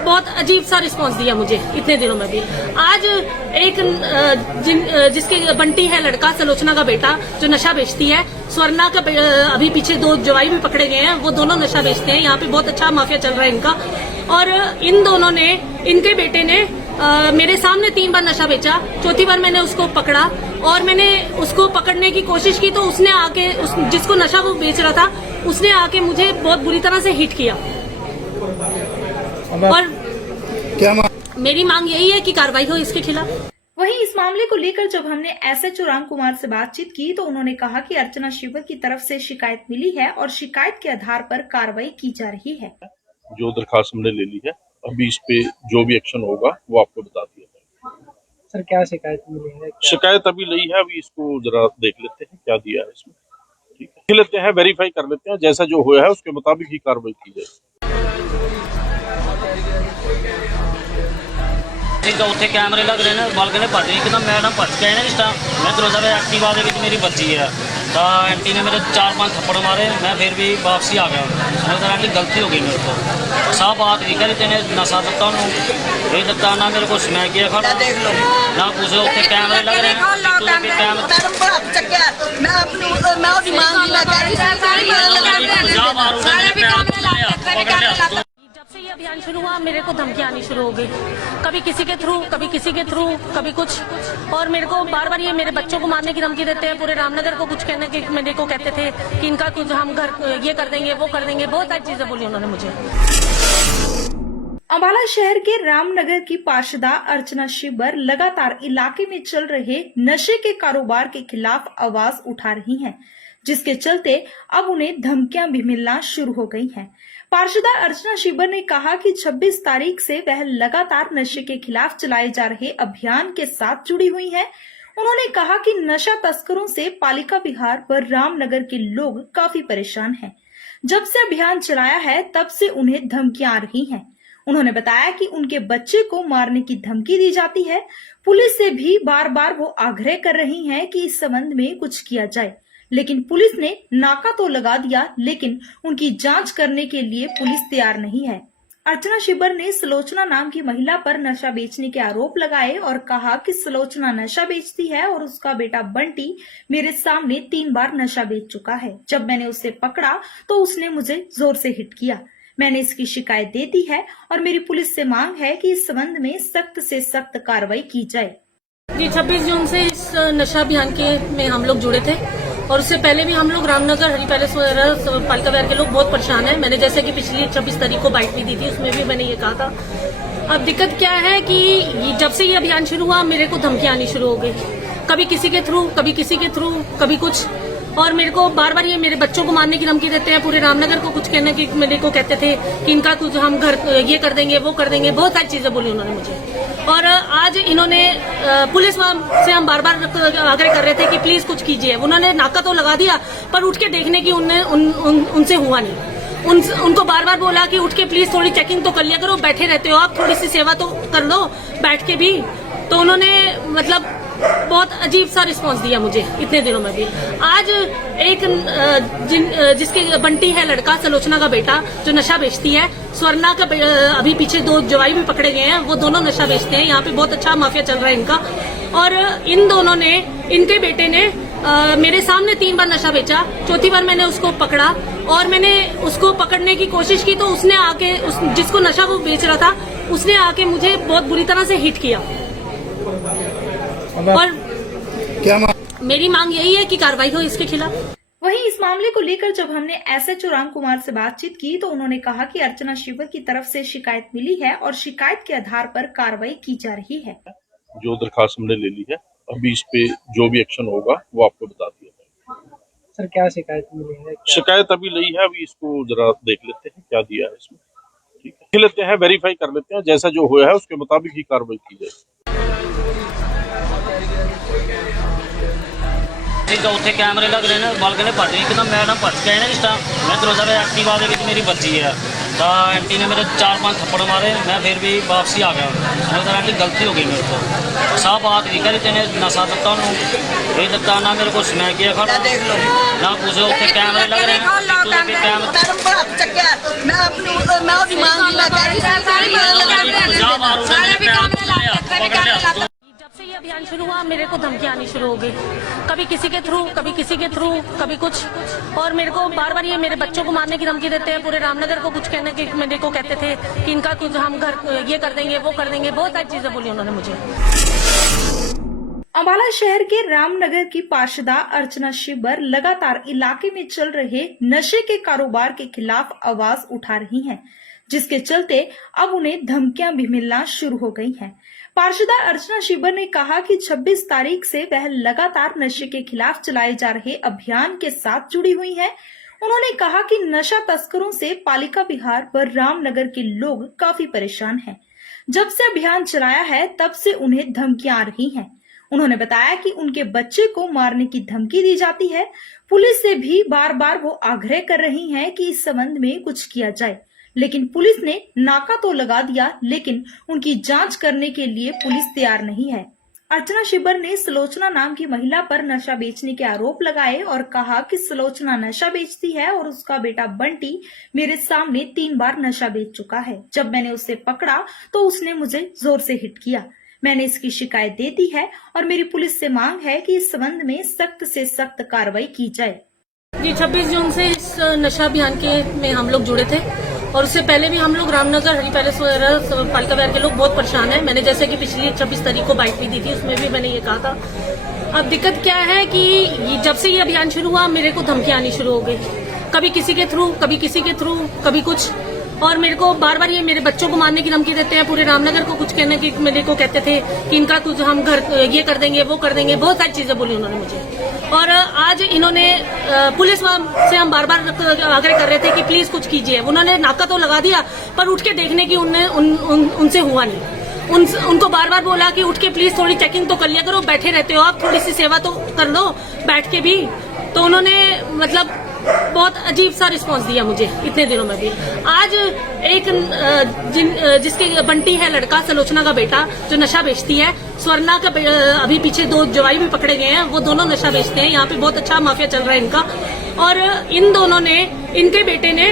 बहुत अजीब सा रिस्पांस दिया मुझे इतने दिनों में भी। आज एक जिसके बंटी है लड़का, सुलोचना का बेटा, जो नशा बेचती है, स्वर्णा का अभी पीछे 2 जवाई भी पकड़े गए हैं, वो दोनों नशा बेचते हैं। यहाँ पे बहुत अच्छा माफिया चल रहा है इनका। और इन दोनों ने, इनके बेटे ने मेरे सामने 3 बार नशा बेचा, चौथी बार मैंने उसको पकड़ा और मैंने उसको पकड़ने की कोशिश की तो उसने आके जिसको नशा वो बेच रहा था उसने आके मुझे बहुत बुरी तरह से हिट किया। और क्या मेरी मांग यही है कि कार्रवाई हो इसके खिलाफ। वहीं इस मामले को लेकर जब हमने एसएचओ राम कुमार से बातचीत की तो उन्होंने कहा कि अर्चना शिवर की तरफ से शिकायत मिली है और शिकायत के आधार पर कार्रवाई की जा रही है। जो दरखास्त हमने ले ली है, अभी इस पे जो भी एक्शन होगा वो आपको बता दिया जाएगा। सर क्या शिकायत मिली है? शिकायत अभी ली है, अभी इसको जरा देख लेते हैं क्या दिया है इसमें। ठीक है, देख लेते हैं, वेरीफाई कर लेते हैं, जैसा जो हुआ है उसके मुताबिक ही कार्रवाई की जाएगी। ਉੱਥੇ ਕੈਮਰੇ ਲੱਗ ਰਹੇ ਨੇ ਬਲਕ ਨੇ ਭੱਜ ਗਈ ਕਿਦਾਂ ਮੈਡਮ ਭੱਜ ਕੇ ਆਏ ਨੇ ਜਿਸ ਟਾਈਮ ਮੈਂ ਦਰਵਾਜ਼ਾ ਵੇ ਐਕਟਿਵਾ ਦੇ ਵਿੱਚ ਮੇਰੀ ਬੱਚੀ ਹੈ ਤਾਂ ਆਂਟੀ ਨੇ ਮੇਰੇ 4-5 ਥੱਪੜ ਮਾਰੇ ਮੈਂ ਫਿਰ ਵੀ ਵਾਪਸੀ ਆ ਗਿਆ ਮੈਨੂੰ ਤਾਂ ਆਂਟੀ ਗਲਤੀ ਹੋ ਗਈ ਮੇਰੇ ਤੋਂ ਸਾਹ ਬਾਤ ਨਹੀਂ ਕਰੀ ਤੈਨੇ ਨਸ਼ਾ ਦਿੱਤਾ ਉਹਨੂੰ ਇਹ ਦਿੱਤਾ ਨਾ ਮੇਰੇ ਕੋਲ ਸਮੈਕ ਗਿਆ ਖੜਾ देख लो ਨਾ ਕੁਝ ਉੱਥੇ ਕੈਮਰੇ ਲੱਗ ਰਹੇ ਨੇ ਕੈਮਰੇ मैडम को हाथ चक्कर मैं अपनी मैं उसकी मांग मैं कह रही थी ਜਾ ਮਾਰੂ पकड़ लिया जब से ये अभियान शुरू हुआ मेरे को धमकियां आनी शुरू हो गई, कभी किसी के थ्रू कभी किसी के थ्रू कभी कुछ, और मेरे को बार बार ये मेरे बच्चों को मारने की धमकी देते हैं। पूरे रामनगर को कुछ कहने की मेरे को कहते थे कि इनका कुछ हम घर ये कर देंगे वो कर देंगे, बहुत सारी चीजें बोली उन्होंने मुझे। अम्बाला शहर के रामनगर की पार्षदा अर्चना शिबर लगातार इलाके में चल रहे नशे के कारोबार के खिलाफ आवाज उठा रही हैं, जिसके चलते अब उन्हें धमकियां भी मिलना शुरू हो गई हैं। पार्षदा अर्चना शिबर ने कहा कि 26 तारीख से वह लगातार नशे के खिलाफ चलाए जा रहे अभियान के साथ जुड़ी हुई हैं। उन्होंने कहा कि नशा तस्करों से पालिका विहार व रामनगर के लोग काफी परेशान हैं। जब से अभियान चलाया है तब से उन्हें धमकियां आ रही हैं। उन्होंने बताया कि उनके बच्चे को मारने की धमकी दी जाती है। पुलिस से भी बार बार वो आग्रह कर रही हैं कि इस संबंध में कुछ किया जाए, लेकिन पुलिस ने नाका तो लगा दिया, लेकिन उनकी जांच करने के लिए पुलिस तैयार नहीं है। अर्चना शिबर ने सलोचना नाम की महिला पर नशा बेचने के आरोप लगाए और कहा कि सलोचना नशा बेचती है और उसका बेटा बंटी मेरे सामने 3 बार नशा बेच चुका है। जब मैंने उसे पकड़ा तो उसने मुझे जोर से हिट किया। मैंने इसकी शिकायत दे दी है और मेरी पुलिस से मांग है कि इस संबंध में सख्त से सख्त कार्रवाई की जाए। जी 26 जून से इस नशा अभियान के में हम लोग जुड़े थे और उससे पहले भी हम लोग रामनगर हरी पैलेस वगैरह पालिका विहार के लोग बहुत परेशान हैं। मैंने जैसे कि पिछली 26 तारीख को बाइट भी दी थी, उसमें भी मैंने ये कहा था। अब दिक्कत क्या है कि जब से ये अभियान शुरू हुआ मेरे को धमकियां आनी शुरू हो गई, कभी किसी के थ्रू कभी किसी के थ्रू कभी कुछ, और मेरे को बार बार ये मेरे बच्चों को मारने की धमकी देते हैं। पूरे रामनगर को कुछ कहने की मेरे को कहते थे कि इनका कुछ हम घर ये कर देंगे वो कर देंगे, बहुत सारी चीजें बोली उन्होंने मुझे। और आज इन्होंने पुलिस से हम बार बार आग्रह कर रहे थे कि प्लीज कुछ कीजिए। उन्होंने नाका तो लगा दिया पर उठ के देखने की उनसे हुआ नहीं। उनको बार बार बोला कि उठ के प्लीज थोड़ी चेकिंग तो कर लिया करो, बैठे रहते हो आप, थोड़ी सी सेवा तो कर लो बैठ के भी। तो उन्होंने मतलब बहुत अजीब सा रिस्पांस दिया मुझे इतने दिनों में भी। आज एक जिसके बंटी है लड़का, सलोचना का बेटा जो नशा बेचती है, स्वर्णा का अभी पीछे 2 जवाई भी पकड़े गए हैं, वो दोनों नशा बेचते हैं। यहाँ पे बहुत अच्छा माफिया चल रहा है इनका। और इन दोनों ने, इनके बेटे ने मेरे सामने 3 बार नशा बेचा, चौथी बार मैंने उसको पकड़ा और मैंने उसको पकड़ने की कोशिश की तो उसने आके जिसको नशा वो बेच रहा था उसने आके मुझे बहुत बुरी तरह से हिट किया। और क्या मेरी मांग यही है कि कार्रवाई हो इसके खिलाफ। वहीं इस मामले को लेकर जब हमने एसएचओ राम कुमार से बातचीत की तो उन्होंने कहा कि अर्चना शिवर की तरफ से शिकायत मिली है और शिकायत के आधार पर कार्रवाई की जा रही है। जो दरखास्त हमने ले ली है, अभी इस पे जो भी एक्शन होगा वो आपको बता दिया जाएगा। सर क्या शिकायत मिली है? शिकायत अभी ली है, अभी इसको जरा देख लेते हैं क्या दिया है इसमें। ठीक है, देख लेते हैं, वेरीफाई कर लेते हैं, जैसा जो हुआ है उसके मुताबिक ही कार्रवाई की जाएगी। ਉੱਥੇ ਕੈਮਰੇ ਲੱਗ ਰਹੇ ਨੇ ਬਲਕ ਨੇ ਭੱਜ ਗਈ ਕਿਦਾਂ ਮੈਡਮ ਭੱਜ ਕੇ ਆਏ ਨੇ ਜਿਸ ਟਾਈਮ ਮੈਂ ਦਰਵਾਜ਼ਾ ਵੇ ਐਕਟਿਵਾ ਦੇ ਵਿੱਚ ਮੇਰੀ ਬੱਚੀ ਹੈ ਤਾਂ ਆਂਟੀ ਨੇ ਮੇਰੇ 4-5 ਥੱਪੜ ਮਾਰੇ ਮੈਂ ਫਿਰ ਵੀ ਵਾਪਸੀ ਆ ਗਿਆ ਮੈਨੂੰ ਤਾਂ ਆਂਟੀ ਗਲਤੀ ਹੋ ਗਈ ਮੇਰੇ ਤੋਂ ਸਾਹ ਬਾਤ ਨਹੀਂ ਕਰੀ ਤੈਨੇ ਨਸ਼ਾ ਦਿੱਤਾ ਉਹਨੂੰ ਇਹ ਦਿੱਤਾ ਨਾ ਮੇਰੇ ਕੋਲ ਸਮੈਕ ਗਿਆ ਖੜਾ देख लो ਨਾ ਕੁਝ ਉੱਥੇ ਕੈਮਰੇ ਲੱਗ ਰਹੇ ਨੇ मैडम को हाथ चक्कर मैं अपनी मैं उसकी मांग मैं कह रही थी ਜਾ ਮਾਰੂ जब से ये अभियान शुरू हुआ मेरे को धमकियां आनी शुरू हो गई, कभी किसी के थ्रू, कभी किसी के थ्रू, कभी कुछ। और मेरे को बार बार ये मेरे बच्चों को मारने की धमकी देते हैं। पूरे रामनगर को कुछ कहने की मेरे को कहते थे कि इनका कुछ हम घर ये कर देंगे, वो कर देंगे, बहुत सारी चीजें बोली उन्होंने मुझे। अम्बाला शहर के रामनगर की पार्षदा अर्चना शिबर लगातार इलाके में चल रहे नशे के कारोबार के खिलाफ आवाज उठा रही हैं, जिसके चलते अब उन्हें धमकियां भी मिलना शुरू हो गई हैं। पार्षदा अर्चना शिबर ने कहा कि 26 तारीख से वह लगातार नशे के खिलाफ चलाए जा रहे अभियान के साथ जुड़ी हुई हैं। उन्होंने कहा कि नशा तस्करों से पालिका विहार व रामनगर के लोग काफी परेशान हैं। जब से अभियान चलाया है तब से उन्हें धमकियां आ रही हैं। उन्होंने बताया कि उनके बच्चे को मारने की धमकी दी जाती है। पुलिस से भी बार बार वो आग्रह कर रही हैं कि इस संबंध में कुछ किया जाए, लेकिन पुलिस ने नाका तो लगा दिया, लेकिन उनकी जांच करने के लिए पुलिस तैयार नहीं है। अर्चना शिबर ने सुलोचना नाम की महिला पर नशा बेचने के आरोप लगाए और कहा कि सुलोचना नशा बेचती है और उसका बेटा बंटी मेरे सामने 3 बार नशा बेच चुका है। जब मैंने उसे पकड़ा तो उसने मुझे जोर से हिट किया। मैंने इसकी शिकायत दे दी है और मेरी पुलिस से मांग है कि इस संबंध में सख्त से सख्त कार्रवाई की जाए। जी 26 जून से इस नशा अभियान के में हम लोग जुड़े थे और उससे पहले भी हम लोग रामनगर हरी पैलेस वगैरह पालिका विहार के लोग बहुत परेशान हैं। मैंने जैसे कि पिछली 26 तारीख को बाइट भी दी थी, उसमें भी मैंने ये कहा था। अब दिक्कत क्या है कि जब से ये अभियान शुरू हुआ मेरे को धमकियां आनी शुरू हो गई, कभी किसी के थ्रू, कभी किसी के थ्रू, कभी कुछ। और मेरे को बार बार ये मेरे बच्चों को मारने की धमकी देते हैं। पूरे रामनगर को कुछ कहने की मेरे को कहते थे कि इनका कुछ हम घर ये कर देंगे, वो कर देंगे, बहुत सारी चीजें बोली उन्होंने मुझे। और आज इन्होंने पुलिस से हम बार बार आग्रह कर रहे थे कि प्लीज कुछ कीजिए। उन्होंने नाका तो लगा दिया पर उठ के देखने की उनसे हुआ नहीं। उनको बार बार बोला कि उठ के प्लीज थोड़ी चेकिंग तो कर लिया करो, बैठे रहते हो आप, थोड़ी सी सेवा तो कर लो बैठ के भी। तो उन्होंने मतलब बहुत अजीब सा रिस्पांस दिया मुझे इतने दिनों में भी। आज एक जिसके बंटी है लड़का, सुलोचना का बेटा जो नशा बेचती है, स्वर्णा का अभी पीछे 2 जवाई भी पकड़े गए हैं, वो दोनों नशा बेचते हैं। यहाँ पे बहुत अच्छा माफिया चल रहा है इनका। और इन दोनों ने, इनके बेटे ने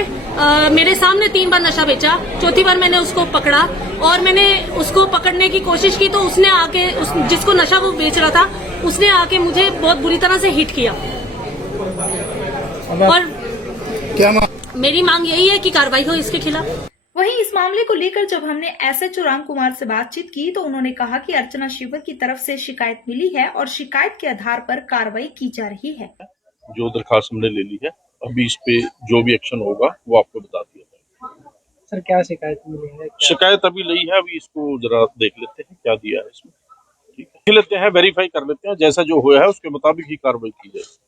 मेरे सामने 3 बार नशा बेचा। चौथी बार मैंने उसको पकड़ा और मैंने उसको पकड़ने की कोशिश की तो उसने आके जिसको नशा वो बेच रहा था उसने आके मुझे बहुत बुरी तरह से हिट किया। और क्या मेरी मांग यही है कि कार्रवाई हो इसके खिलाफ। वहीं इस मामले को लेकर जब हमने एसएचओ राम कुमार से बातचीत की तो उन्होंने कहा कि अर्चना शिबर की तरफ से शिकायत मिली है और शिकायत के आधार पर कार्रवाई की जा रही है। जो दरखास्त हमने ले ली है, अभी इस पे जो भी एक्शन होगा वो आपको बता दिया जाएगा। सर क्या शिकायत मिली है? शिकायत अभी ली है, अभी इसको जरा देख लेते हैं क्या दिया है इसमें। ठीक है, देख लेते हैं, वेरीफाई कर लेते हैं, जैसा जो हुआ है उसके मुताबिक ही कार्रवाई की जाएगी।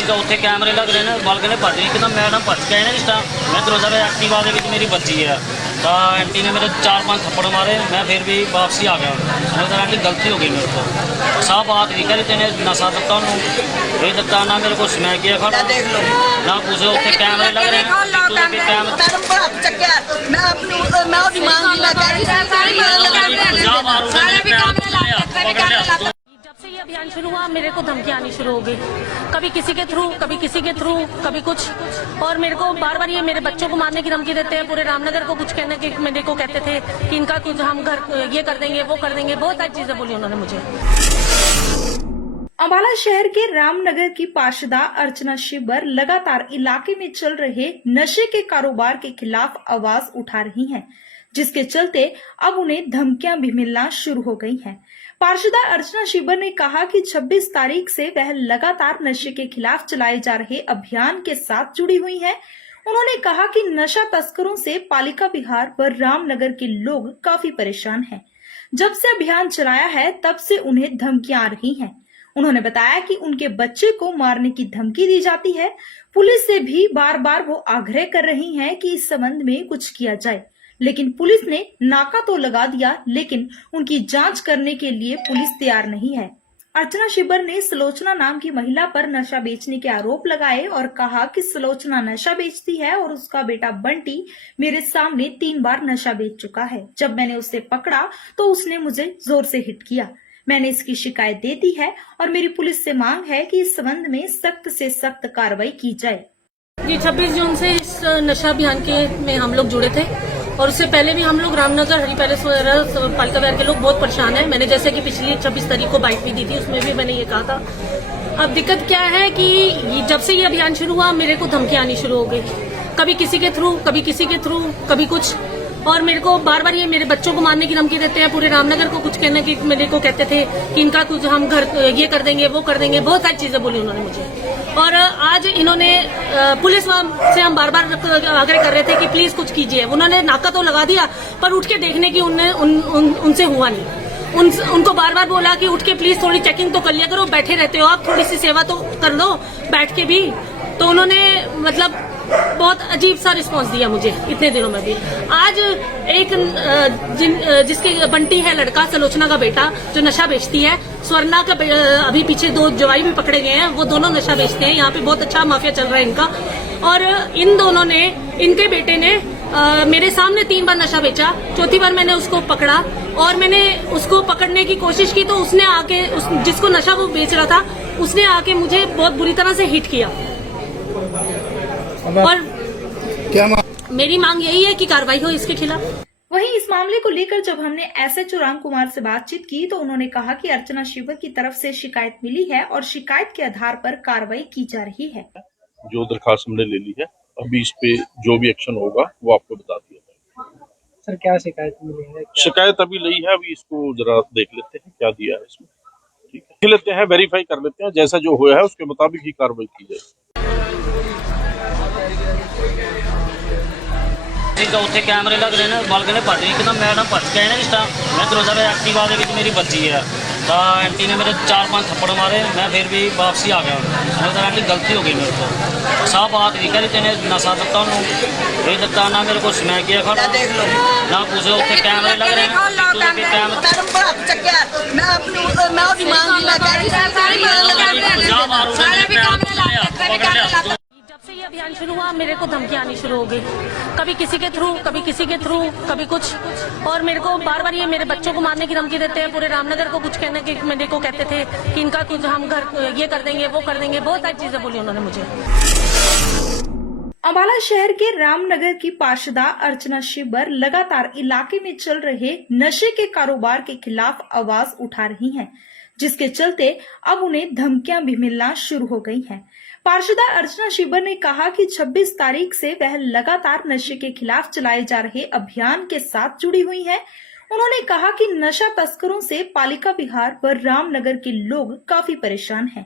जो उत्थे कैमरे लग रहे हैं बालकनी भज गई एकदम, मैडम भज के आए ना जिस टाइम मैं दरवाजा पे एक्टिवा दे विच मेरी बच्ची है तो आंटी ने मेरे 4-5 थप्पड़ मारे। मैं फिर भी वापसी आ गया। मैंने कहा आंटी गलती हो गई मेरे को, साफ बात नहीं करी, तेने नशा दिता उन्होंने, ये दिता ना मेरे को स्मैक किया खड़ा ना कुछ। उत्थे कैमरे लग रहे हैं, जब से ये अभियान शुरू हुआ मेरे को धमकियां आनी शुरू हो गई, कभी किसी के थ्रू, कभी किसी के थ्रू, कभी कुछ। और मेरे को बार बार ये मेरे बच्चों को मारने की धमकी देते हैं। पूरे रामनगर को कुछ कहने की मेरे को कहते थे कि इनका कुछ हम घर ये कर देंगे, वो कर देंगे, बहुत सारी चीजें बोली उन्होंने मुझे। अम्बाला शहर के रामनगर की पार्षदा अर्चना शिबर लगातार इलाके में चल रहे नशे के कारोबार के खिलाफ आवाज उठा रही हैं, जिसके चलते अब उन्हें धमकियां भी मिलना शुरू हो गई हैं। पार्षदा अर्चना शिबर ने कहा कि 26 तारीख से वह लगातार नशे के खिलाफ चलाए जा रहे अभियान के साथ जुड़ी हुई हैं। उन्होंने कहा कि नशा तस्करों से पालिका विहार व रामनगर के लोग काफी परेशान हैं। जब से अभियान चलाया है तब से उन्हें धमकियां आ रही हैं। उन्होंने बताया कि उनके बच्चे को मारने की धमकी दी जाती है। पुलिस से भी बार बार वो आग्रह कर रही हैं कि इस संबंध में कुछ किया जाए, लेकिन पुलिस ने नाका तो लगा दिया, लेकिन उनकी जांच करने के लिए पुलिस तैयार नहीं है। अर्चना शिबर ने सुलोचना नाम की महिला पर नशा बेचने के आरोप लगाए और कहा कि सुलोचना नशा बेचती है और उसका बेटा बंटी मेरे सामने 3 बार नशा बेच चुका है। जब मैंने उसे पकड़ा तो उसने मुझे जोर से हिट किया। मैंने इसकी शिकायत दे दी है और मेरी पुलिस से मांग है कि इस संबंध में सख्त से सख्त कार्रवाई की जाए। जी 26 जून से इस नशा अभियान के में हम लोग जुड़े थे और उससे पहले भी हम लोग रामनगर हरी पैलेस वगैरह पालिका विहार के लोग बहुत परेशान हैं। मैंने जैसे कि पिछली 26 तारीख को बाइट भी दी थी, उसमें भी मैंने ये कहा था। अब दिक्कत क्या है कि जब से ये अभियान शुरू हुआ मेरे को धमकियां आनी शुरू हो गई, कभी किसी के थ्रू, कभी किसी के थ्रू, कभी कुछ। और मेरे को बार बार ये मेरे बच्चों को मारने की धमकी देते हैं, पूरे रामनगर को कुछ कहने की मेरे को कहते थे कि इनका कुछ हम घर ये कर देंगे, वो कर देंगे, बहुत सारी चीजें बोली उन्होंने मुझे। और आज इन्होंने पुलिस से हम बार बार आग्रह कर रहे थे कि प्लीज कुछ कीजिए। उन्होंने नाका तो लगा दिया पर उठ के देखने की उनसे हुआ नहीं। उनको बार बार बोला कि उठ के प्लीज थोड़ी चेकिंग तो कर लिया करो, बैठे रहते हो आप, थोड़ी सी सेवा तो कर लो बैठ के भी। तो उन्होंने मतलब बहुत अजीब सा रिस्पांस दिया मुझे इतने दिनों में भी। आज एक जिसके बंटी है लड़का, सलोचना का बेटा, जो नशा बेचती है, स्वर्णा का अभी पीछे 2 जवाई भी पकड़े गए हैं, वो दोनों नशा बेचते हैं। यहाँ पे बहुत अच्छा माफिया चल रहा है इनका। और इन दोनों ने, इनके बेटे ने मेरे सामने 3 बार नशा बेचा। चौथी बार मैंने उसको पकड़ा और मैंने उसको पकड़ने की कोशिश की तो उसने आके जिसको नशा वो बेच रहा था उसने आके मुझे बहुत बुरी तरह से हिट किया। और क्या मेरी मांग यही है कि कार्रवाई हो इसके खिलाफ। वहीं इस मामले को लेकर जब हमने एसएचओ राम कुमार से बातचीत की तो उन्होंने कहा कि अर्चना शिवर की तरफ से शिकायत मिली है और शिकायत के आधार पर कार्रवाई की जा रही है। जो दरखास्त हमने ले ली है, अभी इस पे जो भी एक्शन होगा वो आपको बता दिया जाएगा। सर क्या शिकायत मिली है? शिकायत अभी ली है, अभी इसको जरा देख लेते हैं क्या दिया है इसमें, ठीक है, देख लेते हैं, वेरीफाई कर लेते हैं, जैसा जो हुआ है उसके मुताबिक ही कार्रवाई की जाएगी। ਉੱਥੇ ਕੈਮਰੇ ਲੱਗ ਰਹੇ ਨੇ, ਬਾਲਕਨੀ ਨੇ ਭੱਜ ਗਈ ਇੱਕਦਮ, ਮੈਡਮ ਭੱਜ ਕੇ ਆਏ ਨੇ ਜਿਸ ਟਾਈਮ ਮੈਂ ਦਰਵਾਜ਼ਾ ਵੇ ਐਕਟਿਵਾ ਦੇ ਵਿੱਚ ਮੇਰੀ ਬੱਚੀ ਹੈ ਤਾਂ ਆਂਟੀ ਨੇ ਮੇਰੇ 4-5 ਥੱਪੜ ਮਾਰੇ। ਮੈਂ ਫਿਰ ਵੀ ਵਾਪਸੀ ਆ ਗਿਆ। ਮੈਨੂੰ ਤਾਂ ਆਂਟੀ ਗਲਤੀ ਹੋ ਗਈ ਮੇਰੇ ਤੋਂ। ਸਾਹ ਬਾਤ ਨਹੀਂ ਕਰੀ, ਤੈਨੇ ਨਸ਼ਾ ਦਿੱਤਾ ਉਹਨੂੰ, ਇਹ ਦਿੱਤਾ ਨਾ ਮੇਰੇ ਕੋਲ ਸਮੈਕ ਗਿਆ ਖੜਾ ਨਾ ਕੁਝ। ਉੱਥੇ ਕੈਮਰੇ ਲੱਗ ਰਹੇ ਨੇ, मैडम पर हाथ चक्कर मैं अपनी मैं उसकी मांग मैं कह रही जब से ये अभियान शुरू हुआ मेरे को धमकियां आनी शुरू हो गई, कभी किसी के थ्रू, कभी किसी के थ्रू, कभी कुछ। और मेरे को बार बार ये मेरे बच्चों को मारने की धमकी देते हैं, पूरे रामनगर को कुछ कहने की मेरे को कहते थे कि इनका कुछ हम घर ये कर देंगे, वो कर देंगे, बहुत सारी चीजें बोली उन्होंने मुझे। अम्बाला शहर के रामनगर की पार्षदा अर्चना शिबर लगातार इलाके में चल रहे नशे के कारोबार के खिलाफ आवाज उठा रही हैं, जिसके चलते अब उन्हें धमकियां भी मिलना शुरू हो गई हैं। पार्षदा अर्चना शिबर ने कहा कि 26 तारीख से वह लगातार नशे के खिलाफ चलाए जा रहे अभियान के साथ जुड़ी हुई हैं। उन्होंने कहा कि नशा तस्करों से पालिका विहार व रामनगर के लोग काफी परेशान हैं।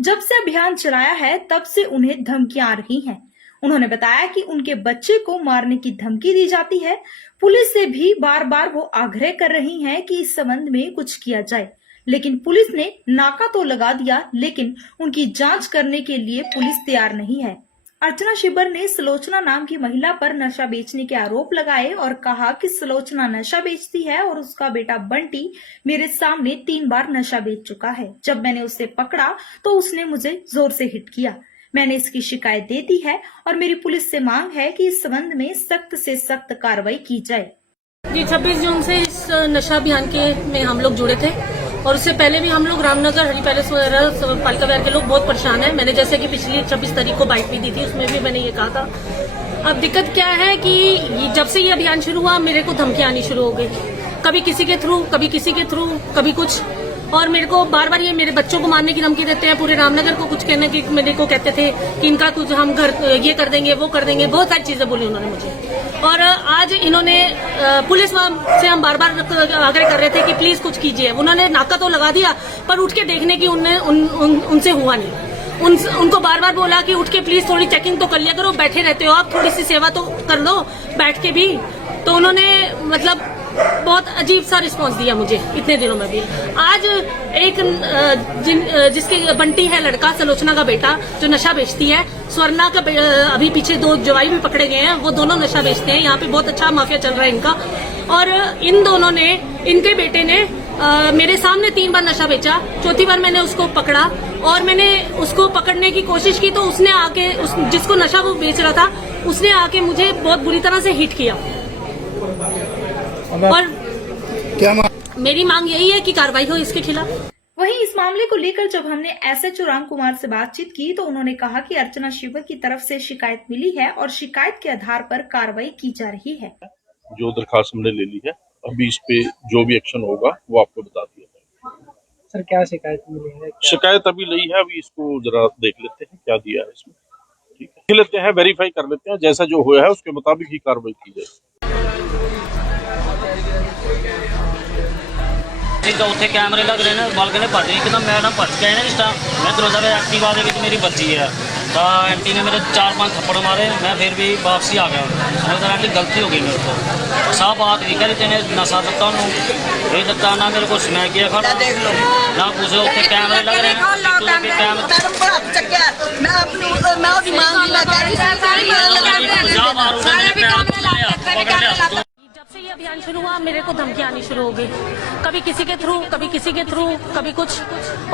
जब से अभियान चलाया है तब से उन्हें धमकियां आ रही हैं। उन्होंने बताया कि उनके बच्चे को मारने की धमकी दी जाती है। पुलिस से भी बार बार वो आग्रह कर रही हैं कि इस संबंध में कुछ किया जाए, लेकिन पुलिस ने नाका तो लगा दिया, लेकिन उनकी जांच करने के लिए पुलिस तैयार नहीं है। अर्चना शिबर ने सलोचना नाम की महिला पर नशा बेचने के आरोप लगाए और कहा कि सलोचना नशा बेचती है और उसका बेटा बंटी मेरे सामने 3 बार नशा बेच चुका है। जब मैंने उसे पकड़ा तो उसने मुझे जोर से हिट किया। मैंने इसकी शिकायत दे दी है और मेरी पुलिस से मांग है कि इस संबंध में सख्त से सख्त कार्रवाई की जाए। जी 26 जून से इस नशा अभियान में हम लोग जुड़े थे और उससे पहले भी हम लोग रामनगर हरी पैलेस वगैरह पालिका विहार के लोग बहुत परेशान हैं। मैंने जैसे कि पिछली 26 तारीख को बाइट भी दी थी, उसमें भी मैंने ये कहा था। अब दिक्कत क्या है कि जब से ये अभियान शुरू हुआ मेरे को धमकियां आनी शुरू हो गई, कभी किसी के थ्रू, कभी किसी के थ्रू, कभी कुछ। और मेरे को बार बार ये मेरे बच्चों को मारने की धमकी देते हैं, पूरे रामनगर को कुछ कहने की मेरे को कहते थे कि इनका कुछ हम घर ये कर देंगे, वो कर देंगे, बहुत सारी चीजें बोली उन्होंने मुझे। और आज इन्होंने पुलिस से हम बार बार आग्रह कर रहे थे कि प्लीज कुछ कीजिए। उन्होंने नाका तो लगा दिया पर उठ के देखने की उनसे हुआ नहीं। उनको बार बार बोला कि उठ के प्लीज थोड़ी चेकिंग तो कर लिया करो, बैठे रहते हो आप, थोड़ी सी सेवा तो कर लो बैठ के भी। तो उन्होंने मतलब बहुत अजीब सा रिस्पांस दिया मुझे इतने दिनों में भी। आज एक जिसके बंटी है लड़का, सलोचना का बेटा, जो नशा बेचती है, स्वर्णा का अभी पीछे 2 जवाई भी पकड़े गए हैं, वो दोनों नशा बेचते हैं। यहाँ पे बहुत अच्छा माफिया चल रहा है इनका। और इन दोनों ने, इनके बेटे ने मेरे सामने 3 बार नशा बेचा। चौथी बार मैंने उसको पकड़ा और मैंने उसको पकड़ने की कोशिश की तो उसने आके जिसको नशा वो बेच रहा था उसने आके मुझे बहुत बुरी तरह से हिट किया। और क्या मेरी मांग यही है कि कार्रवाई हो इसके खिलाफ। वहीं इस मामले को लेकर जब हमने एसएचओ राम कुमार से बातचीत की तो उन्होंने कहा कि अर्चना शिवर की तरफ से शिकायत मिली है और शिकायत के आधार पर कार्रवाई की जा रही है। जो दरखास्त हमने ले ली है, अभी इस पे जो भी एक्शन होगा वो आपको बता दिया जाएगा। सर क्या शिकायत मिली है? शिकायत अभी ली है, अभी इसको जरा देख लेते हैं क्या दिया है इसमें, ठीक है, देख लेते हैं, वेरीफाई कर लेते हैं, जैसा जो हुआ है उसके मुताबिक ही कार्रवाई की जाएगी। तो उत्थे कैमरे लग रहे हैं, बालकनी भज गई एकदम, मैडम भज के आए ना जिस टाइम मैं दरवाजा पे एक्टिवा दे विच मेरी बच्ची है, तो आंटी ने मेरे 4-5 थप्पड़ मारे, मैं फिर भी वापसी आ गया। समझ तो आंटी गलती हो गई मेरे को, साफ बात नहीं करी, तेने नशा दिता उन्होंने, ये दिता ना मेरे को स्मैक किया खड़ा ना कुछ, उत्थे कैमरे लग रहे हैं, कैमरे मैडम को हाथ चक्या मैं अपनी मैं ओदी मां दी मैं कह रही जब से ये अभियान शुरू हुआ मेरे को धमकियां आनी शुरू हो गई, कभी किसी के थ्रू, कभी किसी के थ्रू, कभी कुछ,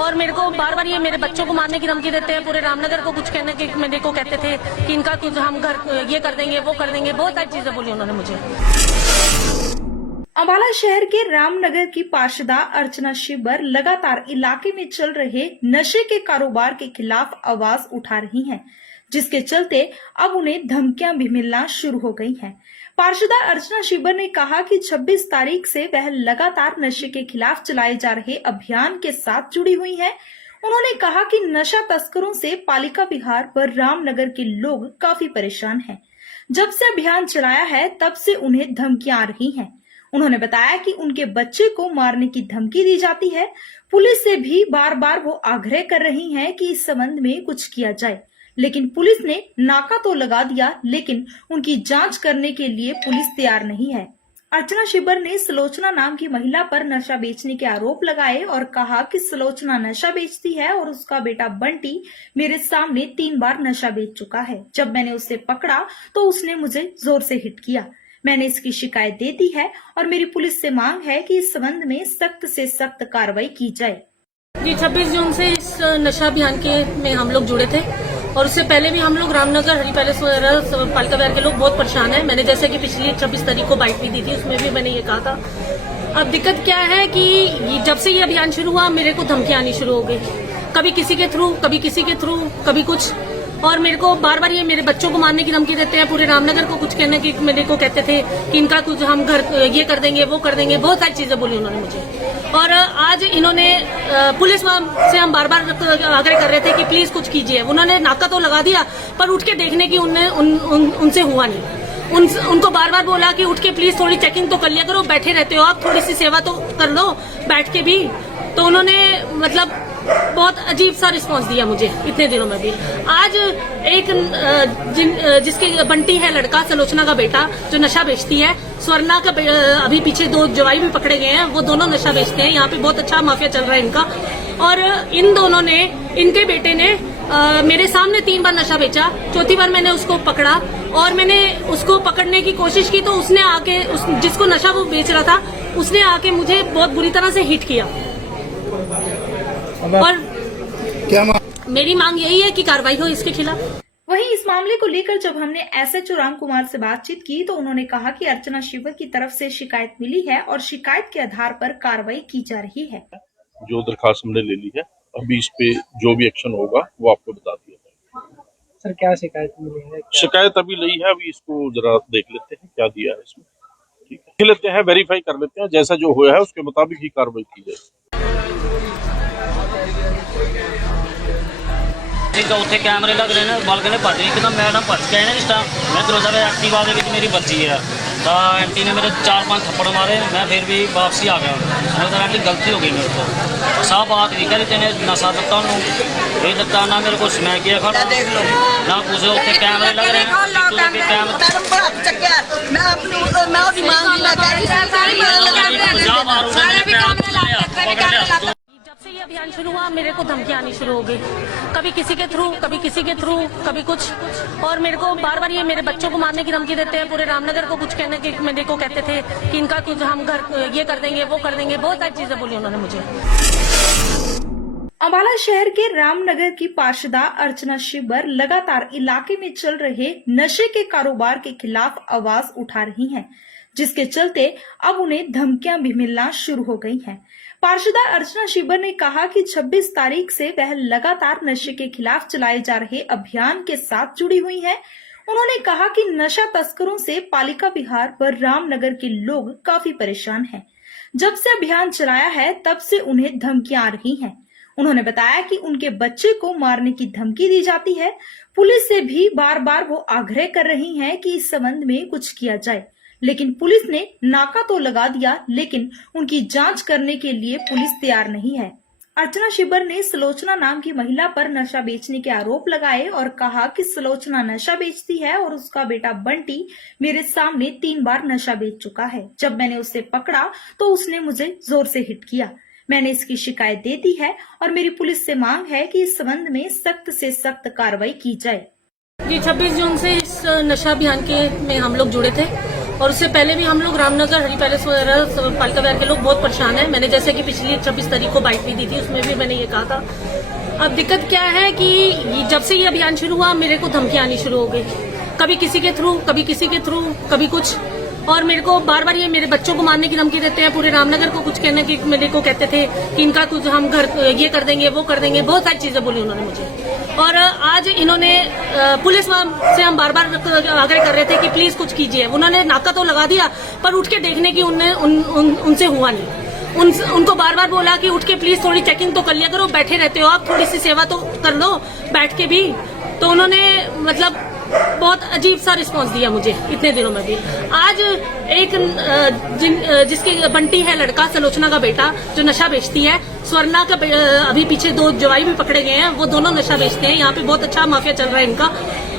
और मेरे को बार बार ये मेरे बच्चों को मारने की धमकी देते हैं, पूरे रामनगर को कुछ कहने की मेरे को कहते थे कि इनका कुछ हम घर ये कर देंगे वो कर देंगे, बहुत सारी चीजें बोली उन्होंने मुझे। अम्बाला शहर के रामनगर की पार्षदा अर्चना शिबर लगातार इलाके में चल रहे नशे के कारोबार के खिलाफ आवाज उठा रही हैं, जिसके चलते अब उन्हें धमकियां भी मिलना शुरू हो गई हैं। पार्षदा अर्चना शिबर ने कहा कि 26 तारीख से वह लगातार नशे के खिलाफ चलाए जा रहे अभियान के साथ जुड़ी हुई हैं। उन्होंने कहा कि नशा तस्करों से पालिका विहार व रामनगर के लोग काफी परेशान हैं। जब से अभियान चलाया है तब से उन्हें धमकियां आ रही हैं। उन्होंने बताया कि उनके बच्चे को मारने की धमकी दी जाती है। पुलिस से भी बार बार वो आग्रह कर रही हैं कि इस संबंध में कुछ किया जाए, लेकिन पुलिस ने नाका तो लगा दिया, लेकिन उनकी जांच करने के लिए पुलिस तैयार नहीं है। अर्चना शिबर ने सलोचना नाम की महिला पर नशा बेचने के आरोप लगाए और कहा कि सलोचना नशा बेचती है और उसका बेटा बंटी मेरे सामने 3 बार नशा बेच चुका है। जब मैंने उसे पकड़ा तो उसने मुझे जोर से हिट किया। मैंने इसकी शिकायत दे दी है और मेरी पुलिस से मांग है कि इस संबंध में सख्त से सख्त कार्रवाई की जाए। जी 26 जून से इस नशा अभियान में हम लोग जुड़े थे और उससे पहले भी हम लोग रामनगर हरी पैलेस वगैरह पालिका विहार के लोग बहुत परेशान हैं। मैंने जैसे कि पिछली 26 तारीख को बाइट भी दी थी, उसमें भी मैंने ये कहा था। अब दिक्कत क्या है कि जब से ये अभियान शुरू हुआ मेरे को धमकियां आनी शुरू हो गई, कभी किसी के थ्रू, कभी किसी के थ्रू, कभी कुछ, और मेरे को बार बार ये मेरे बच्चों को मारने की धमकी देते हैं, पूरे रामनगर को कुछ कहने की मेरे को कहते थे कि इनका कुछ हम घर ये कर देंगे वो कर देंगे, बहुत सारी चीजें बोली उन्होंने मुझे। और आज इन्होंने पुलिस से हम बार बार आग्रह कर रहे थे कि प्लीज कुछ कीजिए। उन्होंने नाका तो लगा दिया पर उठ के देखने की उनसे हुआ नहीं। उनको बार बार बोला कि उठ के प्लीज थोड़ी चेकिंग तो कर लिया करो, बैठे रहते हो आप, थोड़ी सी सेवा तो कर लो बैठ के भी। तो उन्होंने मतलब बहुत अजीब सा रिस्पांस दिया मुझे इतने दिनों में भी। आज एक जिसकी बंटी है लड़का, सलोचना का बेटा जो नशा बेचती है, स्वर्णा का अभी पीछे 2 जवाई भी पकड़े गए हैं, वो दोनों नशा बेचते हैं। यहाँ पे बहुत अच्छा माफिया चल रहा है इनका। और इन दोनों ने, इनके बेटे ने मेरे सामने 3 बार नशा बेचा। चौथी बार मैंने उसको पकड़ा और मैंने उसको पकड़ने की कोशिश की तो उसने आके जिसको नशा वो बेच रहा था उसने आके मुझे बहुत बुरी तरह से हिट किया। और क्या मेरी मांग यही है कि कार्रवाई हो इसके खिलाफ। वहीं इस मामले को लेकर जब हमने एसएचओ राम कुमार से बातचीत की तो उन्होंने कहा कि अर्चना शिबर की तरफ से शिकायत मिली है और शिकायत के आधार पर कार्रवाई की जा रही है। जो दरखास्त हमने ले ली है, अभी इस पे जो भी एक्शन होगा वो आपको बता दिया जाएगा। सर क्या शिकायत मिली है? शिकायत अभी ली है, अभी इसको जरा देख लेते हैं क्या दिया है इसमें, ठीक है, देख लेते हैं, वेरीफाई कर लेते हैं, जैसा जो हुआ है उसके मुताबिक ही कार्रवाई की जाएगी। तो उत्थे कैमरे लग रहे हैं, बालकनी भज गई एकदम, मैडम भज के आए ना जिस टाइम मैं दरवाजा पे एक्टिवा दे विच मेरी बच्ची है, तो आंटी ने मेरे 4-5 थप्पड़ मारे, मैं फिर भी वापसी आ गया। समझ तो आंटी गलती हो गई मेरे को, साफ बात नहीं करी, तेने नशा दिता उन्होंने, ये दिता ना मेरे को स्मैक किया खड़ा ना कुछ, उत्थे कैमरे लग रहे हैं, मैडम को हाथ चक्या मैं अपनी मैं ओदी मां दी मैं कह रही जब से ये अभियान शुरू हुआ मेरे को धमकियां आनी शुरू हो गई, कभी किसी के थ्रू, कभी किसी के थ्रू, कभी कुछ, और मेरे को बार बार ये मेरे बच्चों को मारने की धमकी देते हैं, पूरे रामनगर को कुछ कहने की मेरे को कहते थे कि इनका कुछ हम घर ये कर देंगे वो कर देंगे, बहुत सारी चीजें बोली उन्होंने मुझे। अम्बाला शहर के रामनगर की पार्षदा अर्चना शिबर लगातार इलाके में चल रहे नशे के कारोबार के खिलाफ आवाज उठा रही हैं, जिसके चलते अब उन्हें धमकियां भी मिलना शुरू हो गई हैं। पार्षदा अर्चना शिबर ने कहा कि 26 तारीख से वह लगातार नशे के खिलाफ चलाए जा रहे अभियान के साथ जुड़ी हुई हैं। उन्होंने कहा कि नशा तस्करों से पालिका विहार व रामनगर के लोग काफी परेशान हैं। जब से अभियान चलाया है तब से उन्हें धमकियां आ रही हैं। उन्होंने बताया कि उनके बच्चे को मारने की धमकी दी जाती है। पुलिस से भी बार बार वो आग्रह कर रही हैं कि इस संबंध में कुछ किया जाए, लेकिन पुलिस ने नाका तो लगा दिया, लेकिन उनकी जांच करने के लिए पुलिस तैयार नहीं है। अर्चना शिबर ने सुलोचना नाम की महिला पर नशा बेचने के आरोप लगाए और कहा कि सुलोचना नशा बेचती है और उसका बेटा बंटी मेरे सामने 3 बार नशा बेच चुका है। जब मैंने उसे पकड़ा तो उसने मुझे जोर से हिट किया। मैंने इसकी शिकायत दे दी है और मेरी पुलिस से मांग है कि इस संबंध में सख्त से सख्त कार्रवाई की जाए। जी 26 जून से इस नशा अभियान के में हम लोग जुड़े थे और उससे पहले भी हम लोग रामनगर हरी पैलेस वगैरह पालिका विहार के लोग बहुत परेशान हैं। मैंने जैसे कि पिछली 26 तारीख को बाइट भी दी थी, उसमें भी मैंने ये कहा था। अब दिक्कत क्या है कि जब से ये अभियान शुरू हुआ मेरे को धमकियां आनी शुरू हो गई, कभी किसी के थ्रू, कभी किसी के थ्रू, कभी कुछ, और मेरे को बार बार ये मेरे बच्चों को मारने की धमकी देते हैं। पूरे रामनगर को कुछ कहने की मेरे को कहते थे कि इनका कुछ हम घर ये कर देंगे, वो कर देंगे, बहुत सारी चीजें बोली उन्होंने मुझे। और आज इन्होंने पुलिस से हम बार बार आग्रह कर रहे थे कि प्लीज कुछ कीजिए। उन्होंने नाका तो लगा दिया पर उठ के देखने की उनसे हुआ नहीं। उनको बार बार बोला कि उठ के प्लीज थोड़ी चेकिंग तो कर लिया करो, बैठे रहते हो आप, थोड़ी सी सेवा तो कर लो बैठ के भी। तो उन्होंने मतलब बहुत अजीब सा रिस्पांस दिया मुझे इतने दिनों में भी। आज एक जिसकी बंटी है लड़का, सुलोचना का बेटा, जो नशा बेचती है, स्वर्णा का अभी पीछे 2 जवाई भी पकड़े गए हैं, वो दोनों नशा बेचते हैं। यहाँ पे बहुत अच्छा माफिया चल रहा है इनका।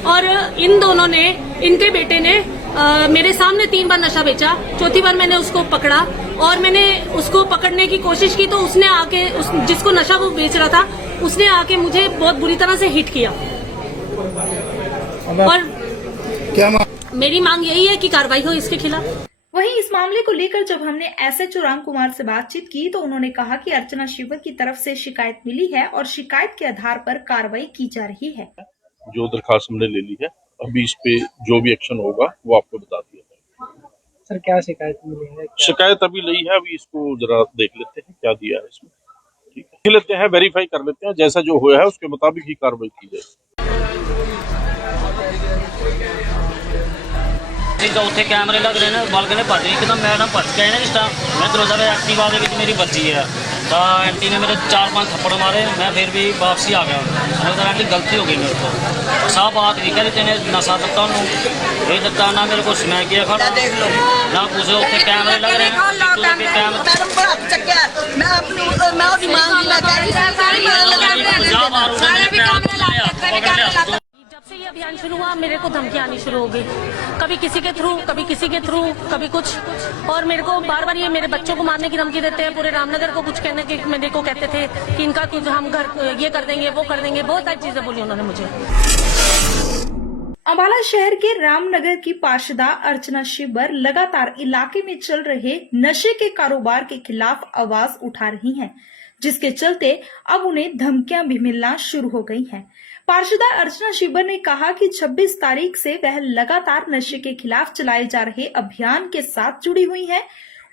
और इन दोनों ने, इनके बेटे ने मेरे सामने 3 बार नशा बेचा। चौथी बार मैंने उसको पकड़ा और मैंने उसको पकड़ने की कोशिश की तो उसने आके जिसको नशा वो बेच रहा था उसने आके मुझे बहुत बुरी तरह से हिट किया। और क्या मेरी मांग यही है कि कार्रवाई हो इसके खिलाफ। वहीं इस मामले को लेकर जब हमने SHO राम कुमार से बातचीत की तो उन्होंने कहा कि अर्चना शिबर की तरफ से शिकायत मिली है और शिकायत के आधार पर कार्रवाई की जा रही है। जो दरखास्त हमने ले ली है, अभी इस पे जो भी एक्शन होगा वो आपको बता दिया जाएगा। सर क्या शिकायत मिली है? शिकायत अभी ली है, अभी इसको जरा देख लेते हैं क्या दिया है इसमें, ठीक है, देख लेते हैं, वेरीफाई कर लेते हैं, जैसा जो हुआ है उसके मुताबिक ही कार्रवाई की जाएगी। ਉੱਥੇ ਕੈਮਰੇ ਲੱਗ ਰਹੇ ਨੇ, ਬਲਕ ਨੇ ਭੱਜ ਗਈ ਇੱਕਦਮ। ਮੈਡਮ ਭੱਜ ਕੇ ਆਏ ਨੇ ਜਿਸ ਟਾਈਮ ਮੈਂ ਦਰਵਾਜ਼ਾ ਵੇ ਐਕਟਿਵਾ ਦੇ ਵਿੱਚ ਮੇਰੀ ਬੱਚੀ ਹੈ ਤਾਂ ਆਂਟੀ ਨੇ ਮੇਰੇ 4-5 ਥੱਪੜ ਮਾਰੇ। ਮੈਂ ਫਿਰ ਵੀ ਵਾਪਸੀ ਆ ਗਿਆ। ਮੈਨੂੰ ਤਾਂ ਆਂਟੀ ਗਲਤੀ ਹੋ ਗਈ ਮੇਰੇ ਤੋਂ। ਸਾਹ ਬਾਤ ਵੀ ਕਹਿੰਦੇ ਤੈਨੇ ਨਸ਼ਾ ਦਿੱਤਾ ਉਹਨੂੰ, ਇਹ ਦਿੱਤਾ ਨਾ ਮੇਰੇ ਕੋਲ ਸਮੈਕ ਗਿਆ ਖੜਾ ਨਾ ਕੁਛ। ਉੱਥੇ ਕੈਮਰੇ ਲੱਗ ਰਹੇ ਨੇ, ਕੈਮਰੇ मैडम पर हाथ चक्कर मैं अपनी मैं और मांग मैं कह रही जब से ये अभियान शुरू हुआ मेरे को धमकियां आनी शुरू हो गई, कभी किसी के थ्रू, कभी किसी के थ्रू, कभी कुछ, और मेरे को बार बार ये मेरे बच्चों को मारने की धमकी देते हैं। पूरे रामनगर को कुछ कहने की मेरे को कहते थे कि इनका कुछ हम घर ये कर देंगे, वो कर देंगे, बहुत सारी चीजें बोली उन्होंने मुझे। अम्बाला शहर के रामनगर की पार्षदा अर्चना शिबर लगातार इलाके में चल रहे नशे के कारोबार के खिलाफ आवाज उठा रही हैं, जिसके चलते अब उन्हें धमकियां भी मिलना शुरू हो गई हैं। पार्षदा अर्चना शिबर ने कहा कि 26 तारीख से वह लगातार नशे के खिलाफ चलाए जा रहे अभियान के साथ जुड़ी हुई हैं।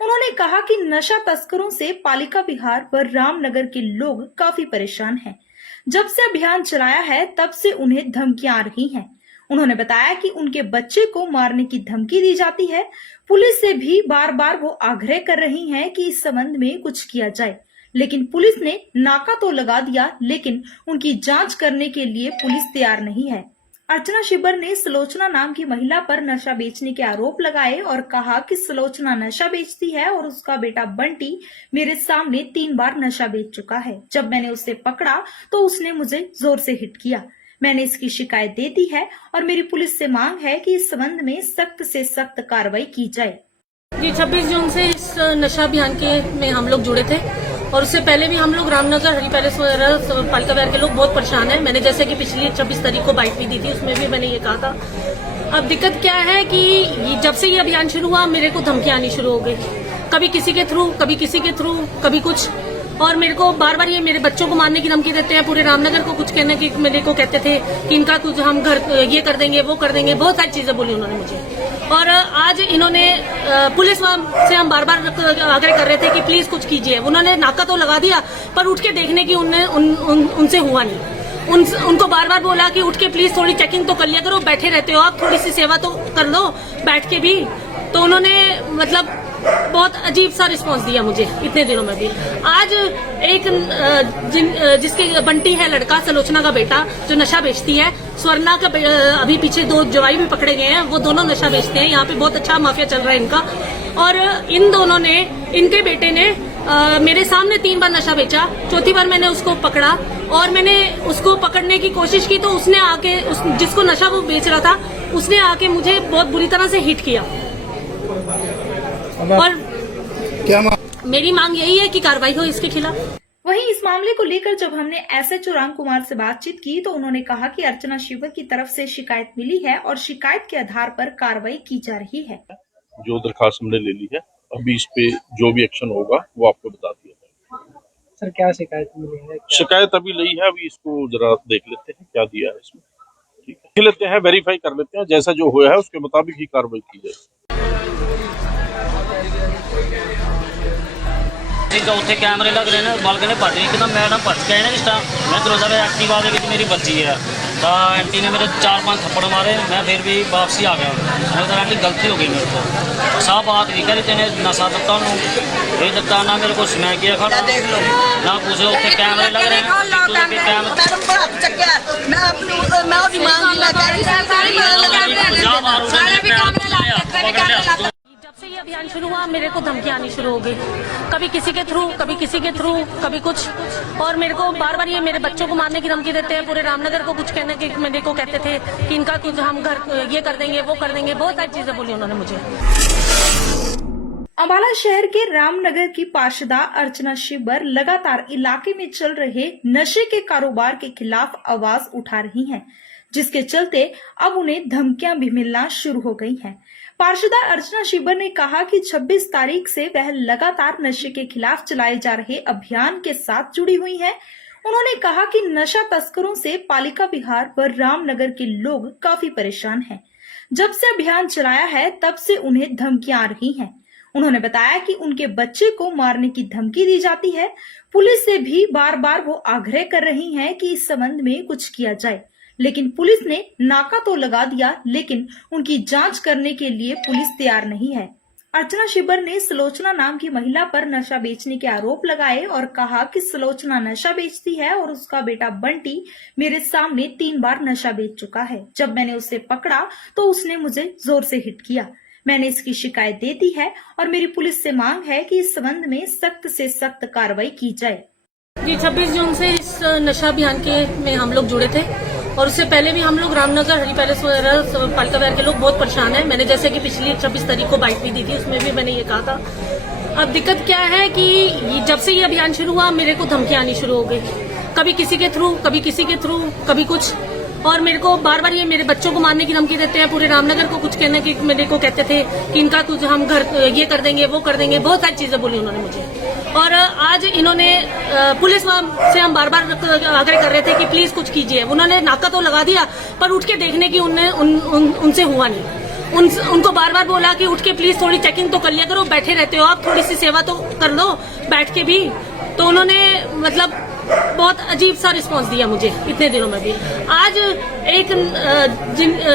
उन्होंने कहा कि नशा तस्करों से पालिका विहार व रामनगर के लोग काफी परेशान हैं। जब से अभियान चलाया है तब से उन्हें धमकियां आ रही हैं। उन्होंने बताया कि उनके बच्चे को मारने की धमकी दी जाती है। पुलिस से भी बार बार वो आग्रह कर रही हैं कि इस संबंध में कुछ किया जाए, लेकिन पुलिस ने नाका तो लगा दिया, लेकिन उनकी जांच करने के लिए पुलिस तैयार नहीं है। अर्चना शिबर ने सुलोचना नाम की महिला पर नशा बेचने के आरोप लगाए और कहा कि सुलोचना नशा बेचती है और उसका बेटा बंटी मेरे सामने 3 बार नशा बेच चुका है। जब मैंने उसे पकड़ा तो उसने मुझे जोर से हिट किया। मैंने इसकी शिकायत दे दी है और मेरी पुलिस से मांग है कि इस संबंध में सख्त से सख्त कार्रवाई की जाए। जी 26 जून से इस नशा अभियान के में हम लोग जुड़े थे और उससे पहले भी हम लोग रामनगर हरी पैलेस वगैरह पालिका विहार के लोग बहुत परेशान हैं। मैंने जैसे कि पिछली 26 तारीख को बाइट भी दी थी, उसमें भी मैंने ये कहा था। अब दिक्कत क्या है कि जब से ये अभियान शुरू हुआ मेरे को धमकियां आनी शुरू हो गई, कभी किसी के थ्रू, कभी किसी के थ्रू, कभी कुछ, और मेरे को बार बार ये मेरे बच्चों को मारने की धमकी देते हैं। पूरे रामनगर को कुछ कहने की मेरे को कहते थे कि इनका कुछ हम घर ये कर देंगे, वो कर देंगे, बहुत सारी चीजें बोली उन्होंने मुझे। और आज इन्होंने पुलिस से हम बार बार आग्रह कर रहे थे कि प्लीज कुछ कीजिए। उन्होंने नाका तो लगा दिया पर उठ के देखने की उनसे हुआ नहीं। उनको बार बार बोला कि उठ के प्लीज थोड़ी चेकिंग तो कर लिया करो, बैठे रहते हो आप, थोड़ी सी सेवा तो कर लो बैठ के भी। तो उन्होंने मतलब बहुत अजीब सा रिस्पांस दिया मुझे इतने दिनों में भी। आज एक जिसके बंटी है लड़का, सलोचना का बेटा, जो नशा बेचती है, स्वर्णा का अभी पीछे 2 जवाई भी पकड़े गए हैं, वो दोनों नशा बेचते हैं। यहाँ पे बहुत अच्छा माफिया चल रहा है इनका। और इन दोनों ने, इनके बेटे ने मेरे सामने 3 बार नशा बेचा। चौथी बार मैंने उसको पकड़ा और मैंने उसको पकड़ने की कोशिश की तो उसने आके जिसको नशा वो बेच रहा था, उसने आके मुझे बहुत बुरी तरह से हिट किया। और क्या मेरी मांग यही है कि कार्रवाई हो इसके खिलाफ। वहीं इस मामले को लेकर जब हमने एसएचओ राम कुमार से बातचीत की तो उन्होंने कहा कि अर्चना शिवर की तरफ से शिकायत मिली है और शिकायत के आधार पर कार्रवाई की जा रही है। जो दरखास्त हमने ले ली है, अभी इस पे जो भी एक्शन होगा वो आपको बता दिया जाएगा। सर क्या शिकायत मिली है? शिकायत अभी ली है, अभी इसको जरा देख लेते हैं क्या दिया है इसमें, ठीक है, लेते हैं, वेरीफाई कर लेते हैं, जैसा जो हुआ है उसके मुताबिक ही कार्रवाई की जाएगी। ਉੱਥੇ ਕੈਮਰੇ ਲੱਗ ਰਹੇ ਨੇ, ਬਾਲਕਨੀ ਭੱਜ ਗਈ ਇੱਕਦਮ, ਮੈਡਮ ਭੱਜ ਕੇ ਆਏ ਨੇ ਜਿਸ ਟਾਈਮ ਮੈਂ ਦਰਵਾਜ਼ਾ ਵੇ ਐਕਟਿਵਾ ਦੇ ਵਿੱਚ ਮੇਰੀ ਬੱਚੀ ਹੈ ਤਾਂ ਆਂਟੀ ਨੇ ਮੇਰੇ 4-5 ਥੱਪੜ ਮਾਰੇ। ਮੈਂ ਫਿਰ ਵੀ ਵਾਪਸੀ ਆ ਗਿਆ। ਮੈਨੂੰ ਤਾਂ ਆਂਟੀ ਗਲਤੀ ਹੋ ਗਈ ਮੇਰੇ ਤੋਂ। ਸਾਹ ਬਾਤ ਨਹੀਂ ਕਰੀ ਤੈਨੇ ਨਸ਼ਾ ਦਿੱਤਾ ਉਹਨੂੰ, ਇਹ ਦਿੱਤਾ ਨਾ ਮੇਰੇ ਕੋਲ ਸਮੈਕ ਗਿਆ ਖੜਾ ਨਾ ਕੁਛ। ਉੱਥੇ ਕੈਮਰੇ ਲੱਗ ਰਹੇ ਨੇ, मैडम को हाथ चक्कर मैं अपनी मैं उसकी मांग मैं कह रही जब से ये अभियान शुरू हुआ मेरे को धमकियां आनी शुरू हो गई, कभी किसी के थ्रू, कभी किसी के थ्रू, कभी कुछ। और मेरे को बार बार ये मेरे बच्चों को मारने की धमकी देते हैं। पूरे रामनगर को कुछ कहने की मेरे को कहते थे कि इनका कुछ हम घर ये कर देंगे, वो कर देंगे, बहुत सारी चीजें बोली उन्होंने मुझे। अम्बाला शहर के रामनगर की पार्षदा अर्चना शिबर लगातार इलाके में चल रहे नशे के कारोबार के खिलाफ आवाज उठा रही हैं, जिसके चलते अब उन्हें धमकियां भी मिलना शुरू हो गई हैं। पार्षदा अर्चना शिबर ने कहा कि 26 तारीख से वह लगातार नशे के खिलाफ चलाए जा रहे अभियान के साथ जुड़ी हुई हैं। उन्होंने कहा कि नशा तस्करों से पालिका विहार व रामनगर के लोग काफी परेशान हैं। जब से अभियान चलाया है तब से उन्हें धमकियां आ रही हैं। उन्होंने बताया कि उनके बच्चे को मारने की धमकी दी जाती है। पुलिस से भी बार बार वो आग्रह कर रही हैं कि इस संबंध में कुछ किया जाए, लेकिन पुलिस ने नाका तो लगा दिया, लेकिन उनकी जांच करने के लिए पुलिस तैयार नहीं है। अर्चना शिबर ने सलोचना नाम की महिला पर नशा बेचने के आरोप लगाए और कहा कि सलोचना नशा बेचती है और उसका बेटा बंटी मेरे सामने 3 बार नशा बेच चुका है। जब मैंने उसे पकड़ा तो उसने मुझे जोर से हिट किया। मैंने इसकी शिकायत दे दी है और मेरी पुलिस से मांग है कि इस संबंध में सख्त से सख्त कार्रवाई की जाए। जी 26 जून से इस नशा अभियान के में हम लोग जुड़े थे और उससे पहले भी हम लोग रामनगर हरी पैलेस वगैरह पालिका विहार के लोग बहुत परेशान हैं। मैंने जैसे कि पिछली 26 तारीख को बाइट भी दी थी, उसमें भी मैंने ये कहा था। अब दिक्कत क्या है कि जब से ये अभियान शुरू हुआ मेरे को धमकियां आनी शुरू हो गई, कभी किसी के थ्रू, कभी किसी के थ्रू, कभी कुछ। और मेरे को बार बार ये मेरे बच्चों को मारने की धमकी देते हैं। पूरे रामनगर को कुछ कहने की मेरे को कहते थे कि इनका कुछ हम घर ये कर देंगे, वो कर देंगे, बहुत सारी चीजें बोली उन्होंने मुझे। और आज इन्होंने पुलिस से हम बार बार आग्रह कर रहे थे कि प्लीज कुछ कीजिए। उन्होंने नाका तो लगा दिया पर उठ के देखने की उनसे हुआ नहीं। उनको बार बार बोला कि उठ के प्लीज थोड़ी चेकिंग तो कर लिया करो, बैठे रहते हो आप, थोड़ी सी सेवा तो कर लो बैठ के भी। तो उन्होंने मतलब बहुत अजीब सा रिस्पांस दिया मुझे इतने दिनों में भी। आज एक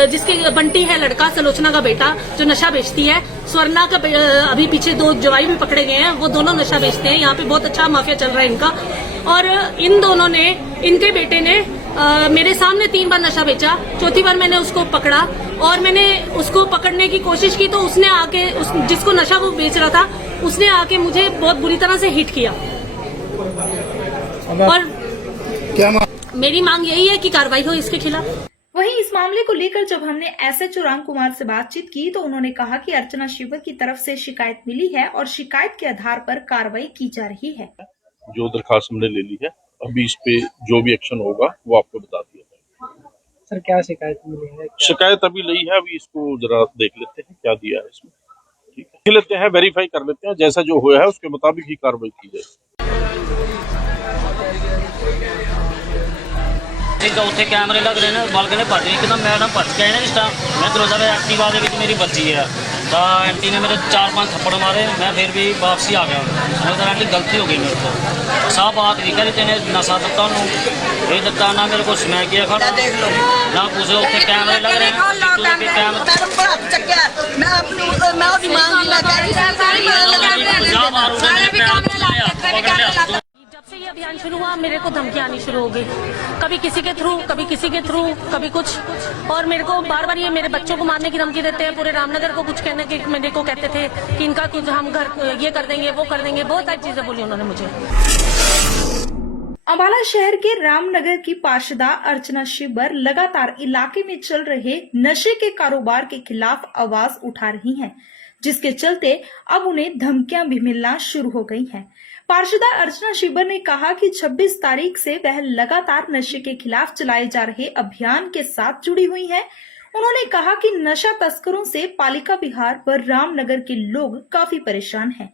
जिसके बंटी है लड़का, सलोचना का बेटा, जो नशा बेचती है, स्वर्णा का अभी पीछे 2 जवाई भी पकड़े गए हैं, वो दोनों नशा बेचते हैं। यहाँ पे बहुत अच्छा माफिया चल रहा है इनका। और इन दोनों ने, इनके बेटे ने मेरे सामने 3 बार नशा बेचा। चौथी बार मैंने उसको पकड़ा और मैंने उसको पकड़ने की कोशिश की तो उसने आके जिसको नशा वो बेच रहा था, उसने आके मुझे बहुत बुरी तरह से हिट किया। और क्या मेरी मांग यही है कि कार्रवाई हो इसके खिलाफ। वहीं इस मामले को लेकर जब हमने एसएचओ राम कुमार से बातचीत की तो उन्होंने कहा कि अर्चना शिवर की तरफ से शिकायत मिली है और शिकायत के आधार पर कार्रवाई की जा रही है। जो दरखास्त हमने ले ली है, अभी इस पे जो भी एक्शन होगा वो आपको बता दिया जाएगा। सर क्या शिकायत मिली है? शिकायत अभी ली है, अभी इसको जरा देख लेते हैं क्या दिया है इसमें, ठीक है, लेते हैं, वेरीफाई कर लेते हैं, जैसा जो हुआ है उसके मुताबिक ही कार्रवाई की जाएगी। ਉੱਥੇ ਕੈਮਰੇ ਲੱਗ ਰਹੇ ਨੇ, ਬਾਲਕਨੀ ਭੱਜ ਗਈ ਇੱਕਦਮ, ਮੈਡਮ ਭੱਜ ਕੇ ਆਏ ਨੇ ਜਿਸ ਟਾਈਮ ਮੈਂ ਦਰਵਾਜ਼ਾ ਵੇ ਐਕਟਿਵਾ ਦੇ ਵਿੱਚ ਮੇਰੀ ਬੱਚੀ ਹੈ तो आंटी ने मेरे 4-5 थप्पड़ मारे, मैं फिर भी वापसी आ गया। मैंने कहा आंटी गलती हो गई मेरे को, साहब बात नहीं करी, तेने नशा दिता उन्होंने, ये दिता ना मेरे को स्मैक किया खड़ा देख लो ना पूछो, उत्थे कैमरे लग रहे हैं कि कैमरे मैडम पर हाथ चक्या मैं अपनी मैं उसकी मांग मैं कह रही जब से ये अभियान शुरू हुआ मेरे को धमकियां आनी शुरू हो गई, कभी किसी के थ्रू, कभी किसी के थ्रू, कभी कुछ, और मेरे को बार बार ये मेरे बच्चों को मारने की धमकी देते हैं। पूरे रामनगर को कुछ कहने की मेरे को कहते थे कि इनका कुछ हम घर ये कर देंगे, वो कर देंगे, बहुत सारी चीजें बोली उन्होंने मुझे। अम्बाला शहर के रामनगर की पार्षदा अर्चना शिबर लगातार इलाके में चल रहे नशे के कारोबार के खिलाफ आवाज उठा रही हैं, जिसके चलते अब उन्हें धमकियां भी मिलना शुरू हो गई हैं। पार्षदा अर्चना शिबर ने कहा कि 26 तारीख से वह लगातार नशे के खिलाफ चलाए जा रहे अभियान के साथ जुड़ी हुई हैं। उन्होंने कहा कि नशा तस्करों से पालिका विहार व रामनगर के लोग काफी परेशान हैं।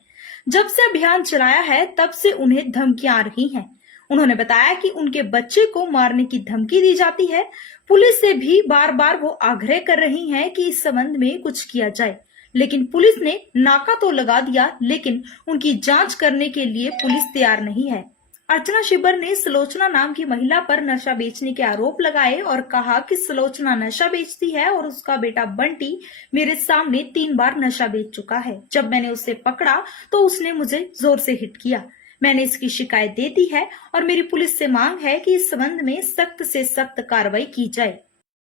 जब से अभियान चलाया है तब से उन्हें धमकियां आ रही हैं। उन्होंने बताया कि उनके बच्चे को मारने की धमकी दी जाती है। पुलिस से भी बार बार वो आग्रह कर रही हैं कि इस संबंध में कुछ किया जाए, लेकिन पुलिस ने नाका तो लगा दिया, लेकिन उनकी जांच करने के लिए पुलिस तैयार नहीं है। अर्चना शिबर ने सुलोचना नाम की महिला पर नशा बेचने के आरोप लगाए और कहा कि सुलोचना नशा बेचती है और उसका बेटा बंटी मेरे सामने 3 बार नशा बेच चुका है। जब मैंने उसे पकड़ा तो उसने मुझे जोर से हिट किया। मैंने इसकी शिकायत दे दी है और मेरी पुलिस से मांग है कि इस संबंध में सख्त से सख्त कार्रवाई की जाए।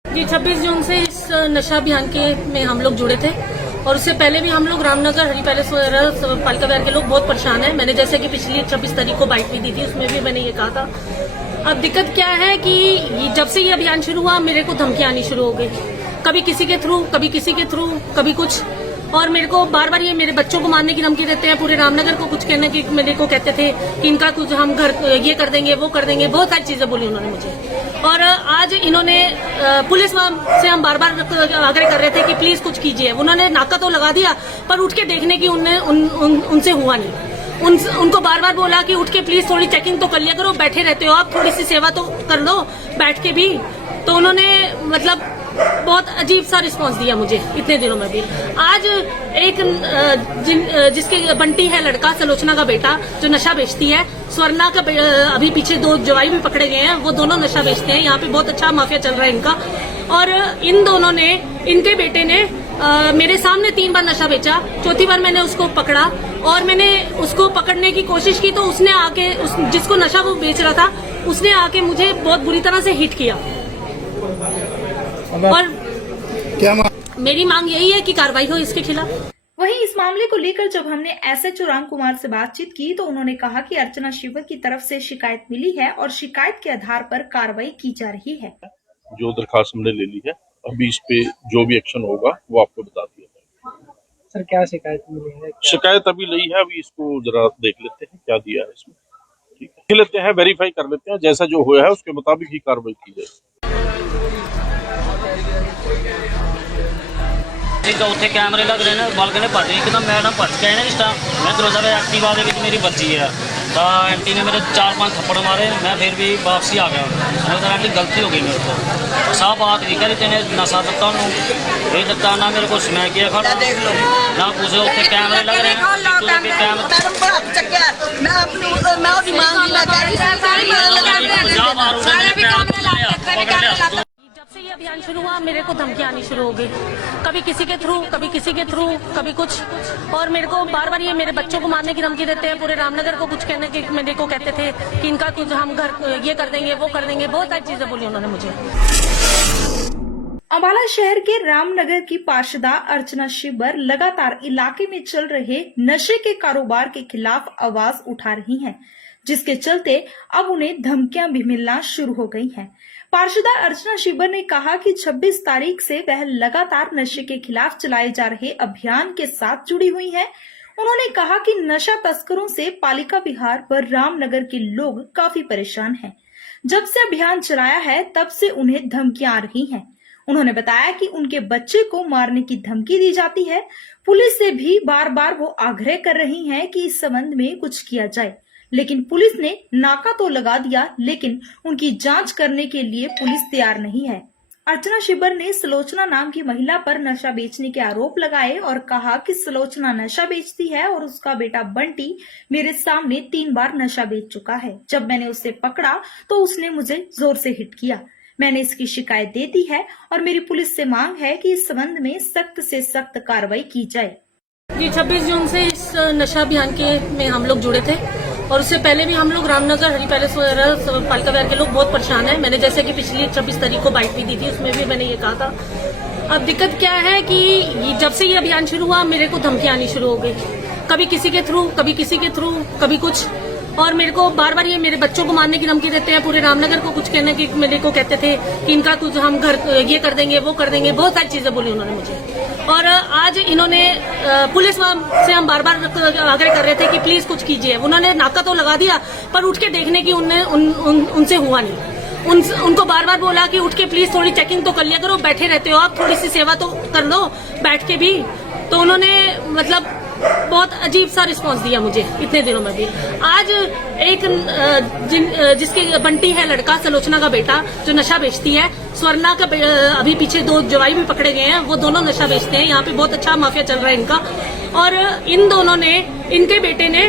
जी 26 जून से इस नशा अभियान के में हम लोग जुड़े थे और उससे पहले भी हम लोग रामनगर हरी पैलेस वगैरह पालिका विहार के लोग बहुत परेशान हैं। मैंने जैसे कि पिछली 26 तारीख को बाइट भी दी थी, उसमें भी मैंने ये कहा था। अब दिक्कत क्या है कि जब से ये अभियान शुरू हुआ मेरे को धमकियां आनी शुरू हो गई, कभी किसी के थ्रू, कभी किसी के थ्रू, कभी कुछ, और मेरे को बार बार ये मेरे बच्चों को मारने की धमकी देते हैं। पूरे रामनगर को कुछ कहने की मेरे को कहते थे कि इनका कुछ हम घर ये कर देंगे, वो कर देंगे, बहुत सारी चीजें बोली उन्होंने मुझे। और आज इन्होंने पुलिस से हम बार बार आग्रह कर रहे थे कि प्लीज कुछ कीजिए। उन्होंने नाका तो लगा दिया पर उठ के देखने की उनसे हुआ नहीं। उनको बार बार बोला कि उठ के प्लीज थोड़ी चेकिंग तो कर लिया करो, बैठे रहते हो आप, थोड़ी सी सेवा तो कर लो बैठ के भी। तो उन्होंने मतलब बहुत अजीब सा रिस्पांस दिया मुझे इतने दिनों में भी। आज एक जिसके बंटी है लड़का, सुलोचना का बेटा जो नशा बेचती है, स्वर्णा का अभी पीछे 2 जवाई भी पकड़े गए हैं, वो दोनों नशा बेचते हैं। यहाँ पे बहुत अच्छा माफिया चल रहा है इनका। और इन दोनों ने, इनके बेटे ने मेरे सामने 3 बार नशा बेचा। चौथी बार मैंने उसको पकड़ा और मैंने उसको पकड़ने की कोशिश की तो उसने आके जिसको नशा वो बेच रहा था उसने आके मुझे बहुत बुरी तरह से हिट किया। और क्या मेरी मांग यही है कि कार्रवाई हो इसके खिलाफ। वहीं इस मामले को लेकर जब हमने SHO राम कुमार से बातचीत की तो उन्होंने कहा कि अर्चना शिबर की तरफ से शिकायत मिली है और शिकायत के आधार पर कार्रवाई की जा रही है। जो दरखास्त हमने ले ली है, अभी इस पे जो भी एक्शन होगा वो आपको बता दिया जाएगा। सर क्या शिकायत मिली है? शिकायत अभी ली है, अभी इसको जरा देख लेते हैं क्या दिया है इसमें, ठीक है, लेते हैं, वेरीफाई कर लेते हैं, जैसा जो हुआ है उसके मुताबिक ही कार्रवाई की जाएगी। तो उत्थे कैमरे लग रहे हैं, बालकनी भज गई एकदम, मैडम भज के आए ना जिस टाइम मैं दरवाजा पे एक्टिवा दे विच मेरी बच्ची है तो आंटी ने मेरे 4-5 थप्पड़ मारे, मैं फिर भी वापसी आ गया। मैंने कहा आंटी गलती हो गई मेरे को, साहब बात नहीं करी, तेने नशा दिता उन्होंने, ये दिता ना मेरे को स्मैक किया खड़ा देख लो ना पूछो, उत्थे कैमरे लग रहे हैं कैमरे मैडम पर हाथ चक्या मैं अपनी मैं उसकी मांग मैं कह रही जब से ये अभियान शुरू हुआ मेरे को धमकियां आनी शुरू हो गई, कभी किसी के थ्रू, कभी किसी के थ्रू, कभी कुछ, और मेरे को बार बार ये मेरे बच्चों को मारने की धमकी देते हैं। पूरे रामनगर को कुछ कहने की मेरे को कहते थे कि इनका कुछ हम घर ये कर देंगे, वो कर देंगे, बहुत सारी चीजें बोली उन्होंने मुझे। अम्बाला शहर के रामनगर की पार्षदा अर्चना शिबर लगातार इलाके में चल रहे नशे के कारोबार के खिलाफ आवाज उठा रही हैं, जिसके चलते अब उन्हें धमकियां भी मिलना शुरू हो गई हैं। पार्षदा अर्चना शिबर ने कहा कि 26 तारीख से वह लगातार नशे के खिलाफ चलाए जा रहे अभियान के साथ जुड़ी हुई हैं। उन्होंने कहा कि नशा तस्करों से पालिका विहार व रामनगर के लोग काफी परेशान हैं। जब से अभियान चलाया है तब से उन्हें धमकियां आ रही हैं। उन्होंने बताया कि उनके बच्चे को मारने की धमकी दी जाती है। पुलिस से भी बार बार वो आग्रह कर रही हैं कि इस संबंध में कुछ किया जाए, लेकिन पुलिस ने नाका तो लगा दिया, लेकिन उनकी जांच करने के लिए पुलिस तैयार नहीं है। अर्चना शिबर ने सुलोचना नाम की महिला पर नशा बेचने के आरोप लगाए और कहा कि सुलोचना नशा बेचती है और उसका बेटा बंटी मेरे सामने 3 बार नशा बेच चुका है। जब मैंने उसे पकड़ा तो उसने मुझे जोर से हिट किया। मैंने इसकी शिकायत दे दी है और मेरी पुलिस से मांग है कि इस संबंध में सख्त से सख्त कार्रवाई की जाए। जी 26 जून से इस नशा अभियान के में हम लोग जुड़े थे और उससे पहले भी हम लोग रामनगर हरी पैलेस वगैरह पालिका विहार के लोग बहुत परेशान हैं। मैंने जैसे कि पिछली 26 तारीख को बाइट भी दी थी, उसमें भी मैंने ये कहा था। अब दिक्कत क्या है कि जब से ये अभियान शुरू हुआ मेरे को धमकियां आनी शुरू हो गई, कभी किसी के थ्रू, कभी किसी के थ्रू, कभी कुछ, और मेरे को बार बार ये मेरे बच्चों को मारने की धमकी देते हैं। पूरे रामनगर को कुछ कहने की मेरे को कहते थे कि इनका कुछ हम घर ये कर देंगे, वो कर देंगे, बहुत सारी चीजें बोली उन्होंने मुझे। और आज इन्होंने पुलिस से हम बार बार आग्रह कर रहे थे कि प्लीज कुछ कीजिए। उन्होंने नाका तो लगा दिया पर उठ के देखने की उनसे हुआ नहीं। उनको बार बार बोला कि उठ के प्लीज थोड़ी चेकिंग तो कर लिया करो, बैठे रहते हो आप, थोड़ी सी सेवा तो कर लो बैठ के भी। तो उन्होंने मतलब बहुत अजीब सा रिस्पांस दिया मुझे इतने दिनों में भी। आज एक जिसके बंटी है लड़का, सुलोचना का बेटा, जो नशा बेचती है, स्वर्णा का अभी पीछे 2 जवाई भी पकड़े गए हैं, वो दोनों नशा बेचते हैं। यहाँ पे बहुत अच्छा माफिया चल रहा है इनका। और इन दोनों ने, इनके बेटे ने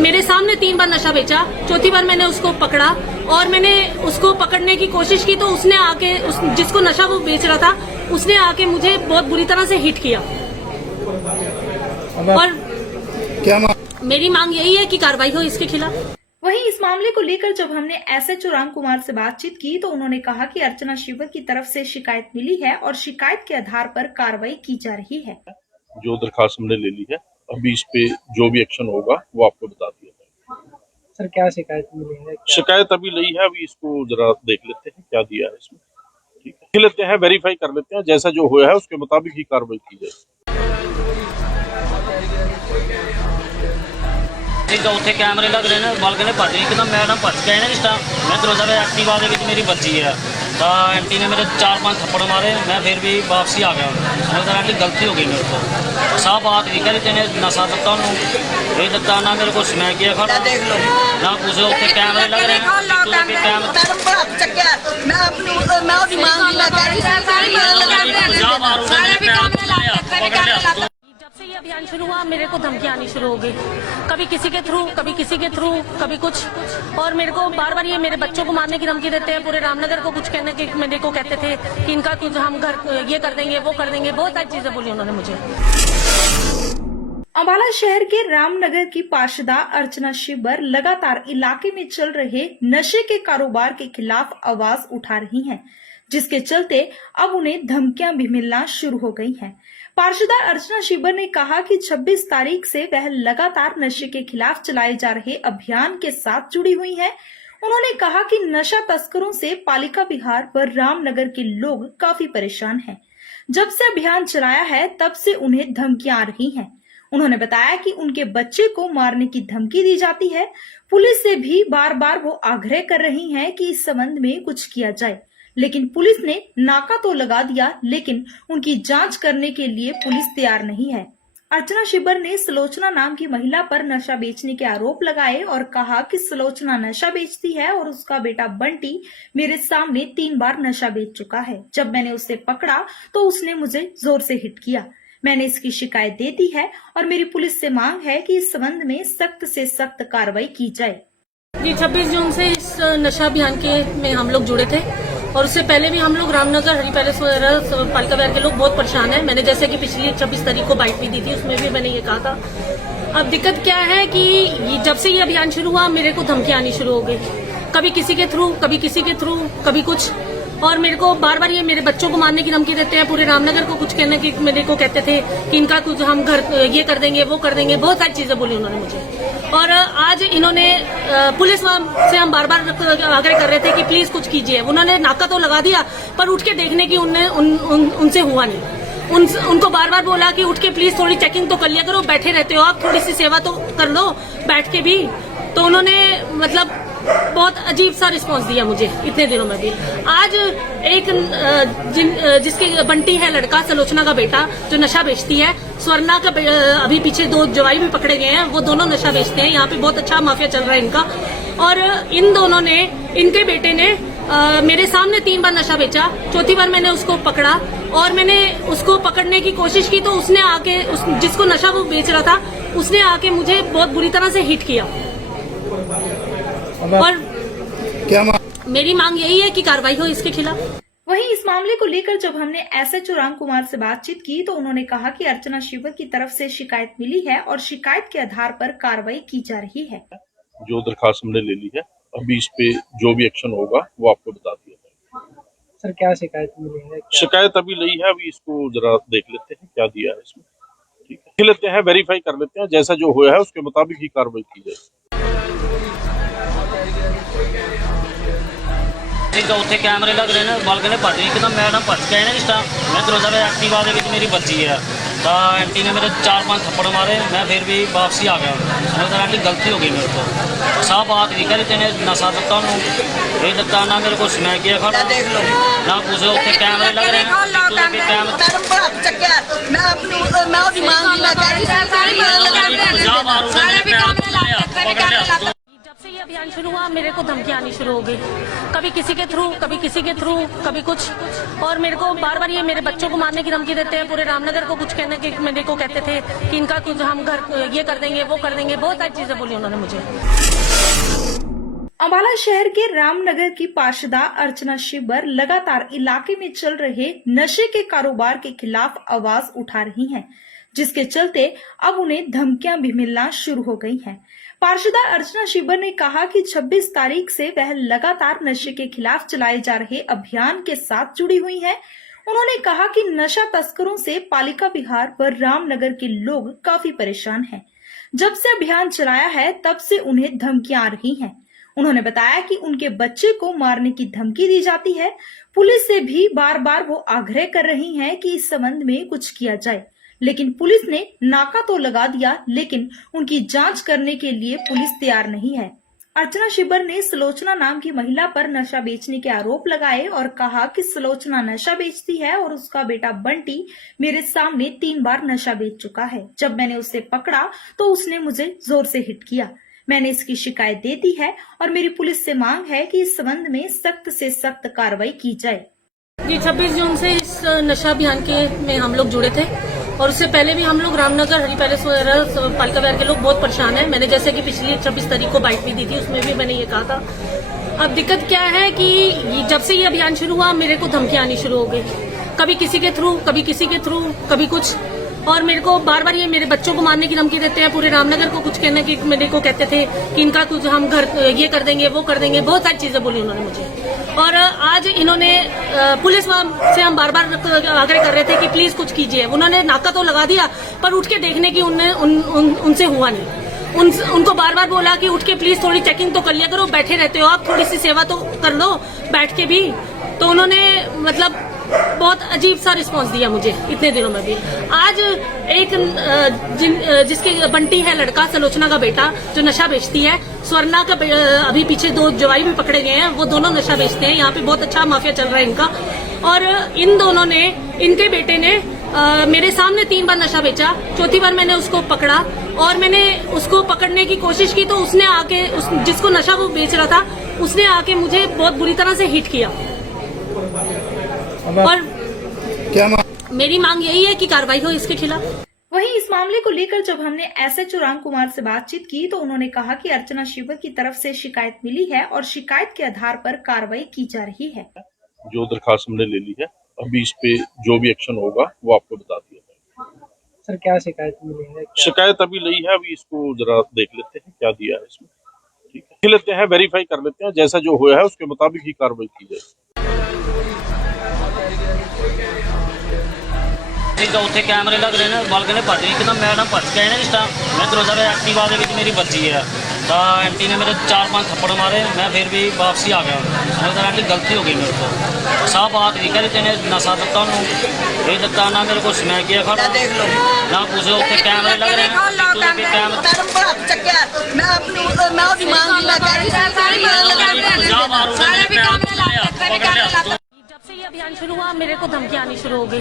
मेरे सामने 3 बार नशा बेचा। चौथी बार मैंने उसको पकड़ा और मैंने उसको पकड़ने की कोशिश की तो उसने आके जिसको नशा वो बेच रहा था उसने आके मुझे बहुत बुरी तरह से हिट किया। और क्या मेरी मांग यही है कि कार्रवाई हो इसके खिलाफ। वहीं इस मामले को लेकर जब हमने एसएचओ राम कुमार से बातचीत की तो उन्होंने कहा कि अर्चना शिबर की तरफ से शिकायत मिली है और शिकायत के आधार पर कार्रवाई की जा रही है। जो दरखास्त हमने ले ली है, अभी इस पे जो भी एक्शन होगा वो आपको बता दिया जाएगा। सर क्या शिकायत मिली है? शिकायत अभी ली है, अभी इसको जरा देख लेते हैं क्या दिया है इसमें, ठीक है, देख लेते हैं, वेरीफाई कर लेते हैं, जैसा जो हुआ है उसके मुताबिक ही कार्रवाई की जाएगी। ਉੱਥੇ ਕੈਮਰੇ ਲੱਗ ਰਹੇ ਨੇ, ਬਲਕਿ ਨੇ ਭੱਜ ਗਈ ਇੱਕਦਮ, ਮੈਡਮ ਭੱਜ ਕੇ ਆਏ ਨੇ ਜਿਸ ਟਾਈਮ ਮੈਂ ਦਰਵਾਜ਼ਾ ਵੇ ਐਕਟਿਵਾ ਦੇ ਵਿੱਚ ਮੇਰੀ ਬੱਚੀ ਹੈ ਤਾਂ ਆਂਟੀ ਨੇ ਮੇਰੇ 4-5 ਥੱਪੜ ਮਾਰੇ। मैं फिर भी वापसी आ गया, समझदा आंटी गलती हो गई मेरे को। साफ बात भी करी तेने नशा ਦਿੱਤਾ ਉਹਨੂੰ, ਇਹ ਦਿੱਤਾ ਨਾ ਮੇਰੇ को मैं किया खड़ा देख लो ना कुछ। ਉੱਥੇ ਕੈਮਰੇ ਲੱਗ ਰਹੇ ਨੇ, मैडम पर हाथ चक्या मैं अपनी मैं ओदी मांग मैं कह रही जब से ये अभियान शुरू हुआ मेरे को धमकियां आनी शुरू हो गई, कभी किसी के थ्रू, कभी किसी के थ्रू, कभी कुछ, और मेरे को बार बार ये मेरे बच्चों को मारने की धमकी देते हैं। पूरे रामनगर को कुछ कहने की मेरे को कहते थे कि इनका कुछ हम घर ये कर देंगे, वो कर देंगे, बहुत सारी चीजें बोली उन्होंने मुझे। अम्बाला शहर के रामनगर की पार्षदा अर्चना शिबर लगातार इलाके में चल रहे नशे के कारोबार के खिलाफ आवाज उठा रही हैं, जिसके चलते अब उन्हें धमकियां भी मिलना शुरू हो गई हैं। पार्षदा अर्चना शिबर ने कहा कि 26 तारीख से वह लगातार नशे के खिलाफ चलाए जा रहे अभियान के साथ जुड़ी हुई हैं। उन्होंने कहा कि नशा तस्करों से पालिका विहार पर रामनगर के लोग काफी परेशान हैं। जब से अभियान चलाया है तब से उन्हें धमकियां आ रही हैं। उन्होंने बताया कि उनके बच्चे को मारने की धमकी दी जाती है। पुलिस से भी बार बार वो आग्रह कर रही हैं कि इस संबंध में कुछ किया जाए, लेकिन पुलिस ने नाका तो लगा दिया, लेकिन उनकी जांच करने के लिए पुलिस तैयार नहीं है। अर्चना शिबर ने सुलोचना नाम की महिला पर नशा बेचने के आरोप लगाए और कहा कि सुलोचना नशा बेचती है और उसका बेटा बंटी मेरे सामने 3 बार नशा बेच चुका है। जब मैंने उसे पकड़ा तो उसने मुझे जोर से हिट किया। मैंने इसकी शिकायत दे दी है और मेरी पुलिस से मांग है कि इस संबंध में सख्त से सख्त कार्रवाई की जाए। जी 26 जून से इस नशा अभियान के में हम लोग जुड़े थे और उससे पहले भी हम लोग रामनगर हरी पैलेस वगैरह पालिका विहार के लोग बहुत परेशान हैं। मैंने जैसे कि पिछली 26 तारीख को बाइट भी दी थी, उसमें भी मैंने ये कहा था। अब दिक्कत क्या है कि जब से ये अभियान शुरू हुआ मेरे को धमकियां आनी शुरू हो गई, कभी किसी के थ्रू, कभी किसी के थ्रू, कभी कुछ, और मेरे को बार बार ये मेरे बच्चों को मारने की धमकी देते हैं। पूरे रामनगर को कुछ कहने की मेरे को कहते थे कि इनका कुछ हम घर ये कर देंगे, वो कर देंगे, बहुत सारी चीजें बोली उन्होंने मुझे। और आज इन्होंने पुलिस से हम बार बार आग्रह कर रहे थे कि प्लीज कुछ कीजिए। उन्होंने नाका तो लगा दिया पर उठ के देखने की उनसे हुआ नहीं। उनको बार बार बोला कि उठ के प्लीज थोड़ी चेकिंग तो कर लिया करो, बैठे रहते हो आप, थोड़ी सी सेवा तो कर लो बैठ के भी। तो उन्होंने मतलब बहुत अजीब सा रिस्पांस दिया मुझे इतने दिनों में भी। आज एक जिसके बंटी है लड़का, सुलोचना का बेटा, जो नशा बेचती है, स्वर्णा का अभी पीछे 2 जवाई भी पकड़े गए हैं, वो दोनों नशा बेचते हैं। यहाँ पे बहुत अच्छा माफिया चल रहा है इनका। और इन दोनों ने, इनके बेटे ने मेरे सामने 3 बार नशा बेचा, चौथी बार मैंने उसको पकड़ा और मैंने उसको पकड़ने की कोशिश की तो उसने आके जिसको नशा वो बेच रहा था उसने आके मुझे बहुत बुरी तरह से हिट किया। और क्या मेरी मांग यही है कि कार्रवाई हो इसके खिलाफ। वहीं इस मामले को लेकर जब हमने एसएचओ राम कुमार से बातचीत की तो उन्होंने कहा कि अर्चना शिवर की तरफ से शिकायत मिली है और शिकायत के आधार पर कार्रवाई की जा रही है। जो दरखास्त हमने ले ली है, अभी इस पे जो भी एक्शन होगा वो आपको बता दिया जाएगा। सर क्या शिकायत मिली है? शिकायत अभी ली है, अभी इसको जरा देख लेते हैं क्या दिया है इसमें। ठीक है, देख लेते हैं, वेरीफाई कर लेते हैं, जैसा जो हुआ है उसके मुताबिक ही कार्रवाई की जाएगी। ਉੱਥੇ ਕੈਮਰੇ ਲੱਗ ਰਹੇ ਨੇ ਬਲਕ ਨੇ ਭੱਜ ਇੱਕਦਮ ਮੈਡਮ ਭੱਜ ਕੇ ਆਏ ਨੇ ਜਿਸ ਟਾਈਮ ਮੈਂ ਦਰਵਾਜ਼ਾ ਦੇ ਐਕਟਿਵਾ ਦੇ ਵਿੱਚ ਮੇਰੀ ਬੱਚੀ ਹੈ ਤਾਂ ਆਂਟੀ ਨੇ ਮੇਰੇ 4-5 ਥੱਪੜ ਮਾਰੇ, ਮੈਂ ਫਿਰ ਵੀ ਵਾਪਸੀ ਆ ਗਿਆ। ਮੈਂ ਕਿਹਾ ਆਂਟੀ ਗਲਤੀ ਹੋ ਗਈ ਮੇਰੇ ਤੋਂ, ਸਾਹ ਬਾਤ ਨਹੀਂ ਕਰੀ ਤੈਨੇ ਨਸ਼ਾ ਦਿੱਤਾ ਉਹਨੂੰ, ਇਹ ਦਿੱਤਾ ਨਾ ਮੇਰੇ ਕੋਲ ਸਮੈਕ ਗਿਆ ਖੜਾ ਨਾ ਕੁਝ। ਉੱਥੇ ਕੈਮਰੇ ਲੱਗ ਰਹੇ ਨੇ ਕੈਮਰੇ मैडम को हाथ चक्कर मैं अपनी मैं उसकी मांग मैं कह रही थी ਜਾ ਮਾਰੂ पकड़ लिया। जब से ये अभियान शुरू हुआ मेरे को धमकियां आनी शुरू हो गई, कभी किसी के थ्रू कभी किसी के थ्रू कभी कुछ, और मेरे को बार बार ये मेरे बच्चों को मारने की धमकी देते हैं। पूरे रामनगर को कुछ कहने के मेरे को कहते थे कि इनका कुछ हम घर ये कर देंगे वो कर देंगे, बहुत सारी चीजें बोली उन्होंने मुझे। अम्बाला शहर के रामनगर की पार्षदा अर्चना शिवर लगातार इलाके में चल रहे नशे के कारोबार के खिलाफ आवाज उठा रही हैं, जिसके चलते अब उन्हें धमकियां भी मिलना शुरू हो गई हैं। पार्षदा अर्चना शिवर ने कहा कि 26 तारीख से वह लगातार नशे के खिलाफ चलाए जा रहे अभियान के साथ जुड़ी हुई हैं। उन्होंने कहा कि नशा तस्करों से पालिका विहार व रामनगर के लोग काफी परेशान हैं। जब से अभियान चलाया है तब से उन्हें धमकियां आ रही हैं। उन्होंने बताया कि उनके बच्चे को मारने की धमकी दी जाती है। पुलिस से भी बार बार वो आग्रह कर रही हैं कि इस संबंध में कुछ किया जाए, लेकिन पुलिस ने नाका तो लगा दिया, लेकिन उनकी जांच करने के लिए पुलिस तैयार नहीं है। अर्चना शिवर ने सलोचना नाम की महिला पर नशा बेचने के आरोप लगाए और कहा कि सलोचना नशा बेचती है और उसका बेटा बंटी मेरे सामने 3 बार नशा बेच चुका है। जब मैंने उसे पकड़ा तो उसने मुझे जोर से हिट किया। मैंने इसकी शिकायत दे दी है और मेरी पुलिस से मांग है कि इस संबंध में सख्त से सख्त कार्रवाई की जाए। जी 26 जून से इस नशा अभियान के में हम लोग जुड़े थे और उससे पहले भी हम लोग रामनगर हरी पैलेस वगैरह पालिका विहार के लोग बहुत परेशान हैं। मैंने जैसे कि पिछली 26 तारीख को बाइट भी दी थी, उसमें भी मैंने ये कहा था। अब दिक्कत क्या है कि जब से ये अभियान शुरू हुआ मेरे को धमकियां आनी शुरू हो गई, कभी किसी के थ्रू कभी किसी के थ्रू कभी कुछ, और मेरे को बार बार ये मेरे बच्चों को मारने की धमकी देते हैं। पूरे रामनगर को कुछ कहने की मेरे को कहते थे कि इनका कुछ हम घर ये कर देंगे वो कर देंगे, बहुत सारी चीजें बोली उन्होंने मुझे। और आज इन्होंने पुलिस से हम बार बार आग्रह कर रहे थे कि प्लीज कुछ कीजिए। उन्होंने नाका तो लगा दिया पर उठ के देखने की उनसे हुआ नहीं। उनको बार बार बोला कि उठ के प्लीज थोड़ी चेकिंग तो कर लिया करो, बैठे रहते हो आप, थोड़ी सी सेवा तो कर लो बैठ के भी। तो उन्होंने मतलब बहुत अजीब सा रिस्पांस दिया मुझे इतने दिनों में भी। आज एक जिसके बंटी है लड़का, सलोचना का बेटा जो नशा बेचती है, स्वर्णा का अभी पीछे 2 जवाई भी पकड़े गए हैं, वो दोनों नशा बेचते हैं। यहाँ पे बहुत अच्छा माफिया चल रहा है इनका। और इन दोनों ने, इनके बेटे ने मेरे सामने 3 बार नशा बेचा, चौथी बार मैंने उसको पकड़ा और मैंने उसको पकड़ने की कोशिश की तो उसने आके जिसको नशा वो बेच रहा था उसने आके मुझे बहुत बुरी तरह से हिट किया। और क्या मेरी मांग यही है कि कार्रवाई हो इसके खिलाफ। वहीं इस मामले को लेकर जब हमने एसएचओ राम कुमार से बातचीत की तो उन्होंने कहा कि अर्चना शिवर की तरफ से शिकायत मिली है और शिकायत के आधार पर कार्रवाई की जा रही है। जो दरखास्त हमने ले ली है, अभी इस पे जो भी एक्शन होगा वो आपको बता दिया जाएगा। सर क्या शिकायत मिली है? शिकायत अभी ली है, अभी इसको जरा देख लेते हैं क्या दिया है इसमें। ठीक है, देख लेते हैं, वेरीफाई कर लेते हैं, जैसा जो हुआ है उसके मुताबिक ही कार्रवाई की जाएगी। ਉੱਥੇ ਕੈਮਰੇ ਲੱਗ ਰਹੇ ਨੇ ਬਲਕ ਨੇ ਭੱਜ ਇੱਕਦਮ ਮੈਡਮ ਭੱਜ ਕੇ ਆਏ ਨੇ ਜਿਸ ਟਾਈਮ ਮੈਂ ਦਰਵਾਜ਼ਾ ਦੇ ਐਕਟਿਵਾ ਦੇ ਵਿੱਚ ਮੇਰੀ ਬੱਚੀ ਹੈ ਤਾਂ ਆਂਟੀ ਨੇ ਮੇਰੇ 4-5 ਥੱਪੜ ਮਾਰੇ, ਮੈਂ ਫਿਰ ਵੀ ਵਾਪਸੀ ਆ ਗਿਆ। ਮੈਂ ਕਿਹਾ ਆਂਟੀ ਗਲਤੀ ਹੋ ਗਈ ਮੇਰੇ ਤੋਂ, ਸਾਹ ਬਾਤ ਨਹੀਂ ਕਰੀ ਤੈਨੇ ਨਸ਼ਾ ਦਿੱਤਾ ਉਹਨੂੰ, ਇਹ ਦਿੱਤਾ ਨਾ ਮੇਰੇ ਕੋਲ ਸਮੈਕ ਗਿਆ ਖੜਾ ਨਾ ਕੁਝ। ਉੱਥੇ ਕੈਮਰੇ ਲੱਗ ਰਹੇ ਨੇ मैडम को हाथ चक्कर मैं उसकी मांग मैं कह रही थी ਜਾ ਮਾਰੂ जब से ये अभियान शुरू हुआ, मेरे को धमकियां आनी शुरू हो गई,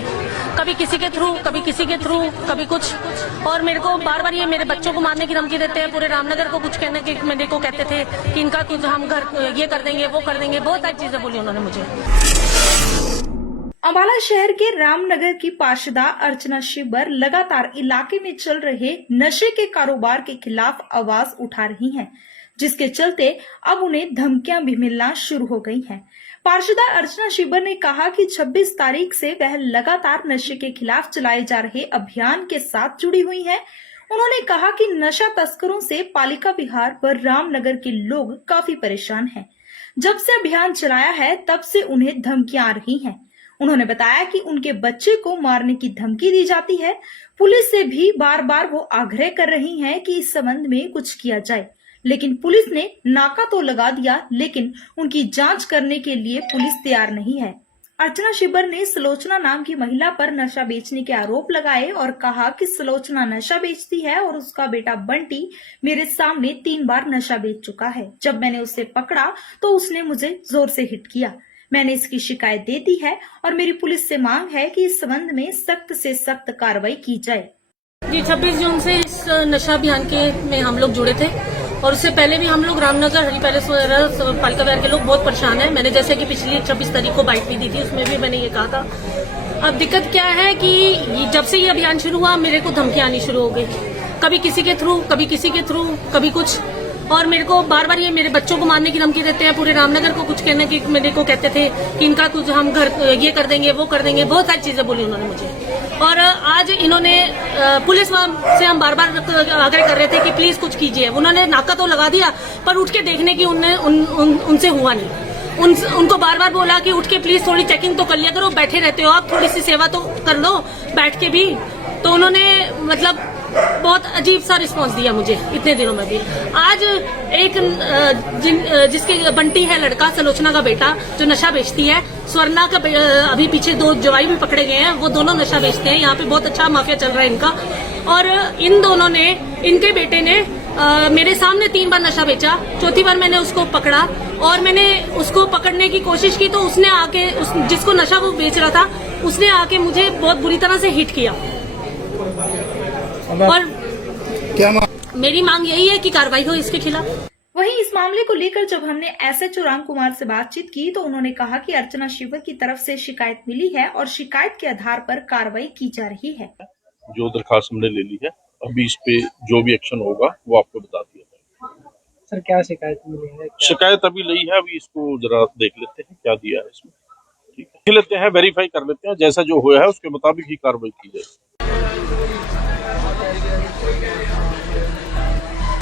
कभी किसी के थ्रू, कभी किसी के थ्रू, कभी कुछ। और मेरे को बार बार ये मेरे बच्चों को मारने की धमकी देते हैं। पूरे रामनगर को कुछ कहने की मेरे को कहते थे कि इनका कुछ हम घर ये कर देंगे, वो कर देंगे, बहुत सारी चीजें बोली उन्होंने मुझे। अम्बाला शहर के रामनगर की पार्षदा अर्चना शिबर लगातार इलाके में चल रहे नशे के कारोबार के खिलाफ आवाज उठा रही हैं, जिसके चलते अब उन्हें धमकियां भी मिलना शुरू हो गई हैं। पार्षदा अर्चना शिबर ने कहा कि 26 तारीख से वह लगातार नशे के खिलाफ चलाए जा रहे अभियान के साथ जुड़ी हुई हैं। उन्होंने कहा कि नशा तस्करों से पालिका विहार व रामनगर के लोग काफी परेशान हैं। जब से अभियान चलाया है तब से उन्हें धमकियां आ रही हैं। उन्होंने बताया कि उनके बच्चे को मारने की धमकी दी जाती है। पुलिस से भी बार बार वो आग्रह कर रही हैं कि इस संबंध में कुछ किया जाए, लेकिन पुलिस ने नाका तो लगा दिया, लेकिन उनकी जांच करने के लिए पुलिस तैयार नहीं है। अर्चना शिबर ने सुलोचना नाम की महिला पर नशा बेचने के आरोप लगाए और कहा कि सुलोचना नशा बेचती है और उसका बेटा बंटी मेरे सामने 3 बार नशा बेच चुका है। जब मैंने उसे पकड़ा तो उसने मुझे जोर से हिट किया। मैंने इसकी शिकायत दे दी है और मेरी पुलिस से मांग है कि इस संबंध में सख्त से सख्त कार्रवाई की जाए। जी 26 जून से इस नशा अभियान में हम लोग जुड़े थे और उससे पहले भी हम लोग रामनगर हरी पैलेस वगैरह पालिका विहार के लोग बहुत परेशान हैं। मैंने जैसे कि पिछली 26 तारीख को बाइट भी दी थी, उसमें भी मैंने ये कहा था। अब दिक्कत क्या है कि जब से ये अभियान शुरू हुआ मेरे को धमकियां आनी शुरू हो गई, कभी किसी के थ्रू, कभी किसी के थ्रू, कभी कुछ। और मेरे को बार बार ये मेरे बच्चों को मारने की धमकी देते हैं। पूरे रामनगर को कुछ कहने की मेरे को कहते थे कि इनका कुछ हम घर ये कर देंगे, वो कर देंगे, बहुत सारी चीजें बोली उन्होंने मुझे। और आज इन्होंने पुलिस से हम बार बार आग्रह कर रहे थे कि प्लीज कुछ कीजिए। उन्होंने नाका तो लगा दिया पर उठ के देखने की उनसे हुआ नहीं। उनको बार बार बोला कि उठ के प्लीज थोड़ी चेकिंग तो कर लिया करो, बैठे रहते हो आप, थोड़ी सी सेवा तो कर लो बैठ के भी। तो उन्होंने मतलब बहुत अजीब सा रिस्पांस दिया मुझे इतने दिनों में भी। आज एक जिसके बंटी है लड़का, सुलोचना का बेटा जो नशा बेचती है, स्वर्णा का अभी पीछे 2 जवाई भी पकड़े गए हैं, वो दोनों नशा बेचते हैं। यहाँ पे बहुत अच्छा माफिया चल रहा है इनका। और इन दोनों ने, इनके बेटे ने मेरे सामने 3 बार नशा बेचा। चौथी बार मैंने उसको पकड़ा और मैंने उसको पकड़ने की कोशिश की तो उसने आके जिसको नशा वो बेच रहा था उसने आके मुझे बहुत बुरी तरह से हिट किया। और क्या मेरी मांग यही है कि कार्रवाई हो इसके खिलाफ। वहीं इस मामले को लेकर जब हमने एसएचओ राम कुमार से बातचीत की तो उन्होंने कहा कि अर्चना शिबर की तरफ से शिकायत मिली है और शिकायत के आधार पर कार्रवाई की जा रही है। जो दरखास्त हमने ले ली है, अभी इस पे जो भी एक्शन होगा वो आपको बता दिया जाएगा। सर क्या शिकायत मिली है? शिकायत अभी ली है, अभी इसको जरा देख लेते हैं क्या दिया है इसमें। ठीक है, देख लेते हैं, वेरीफाई कर लेते हैं, जैसा जो हुआ है उसके मुताबिक ही कार्रवाई की जाएगी।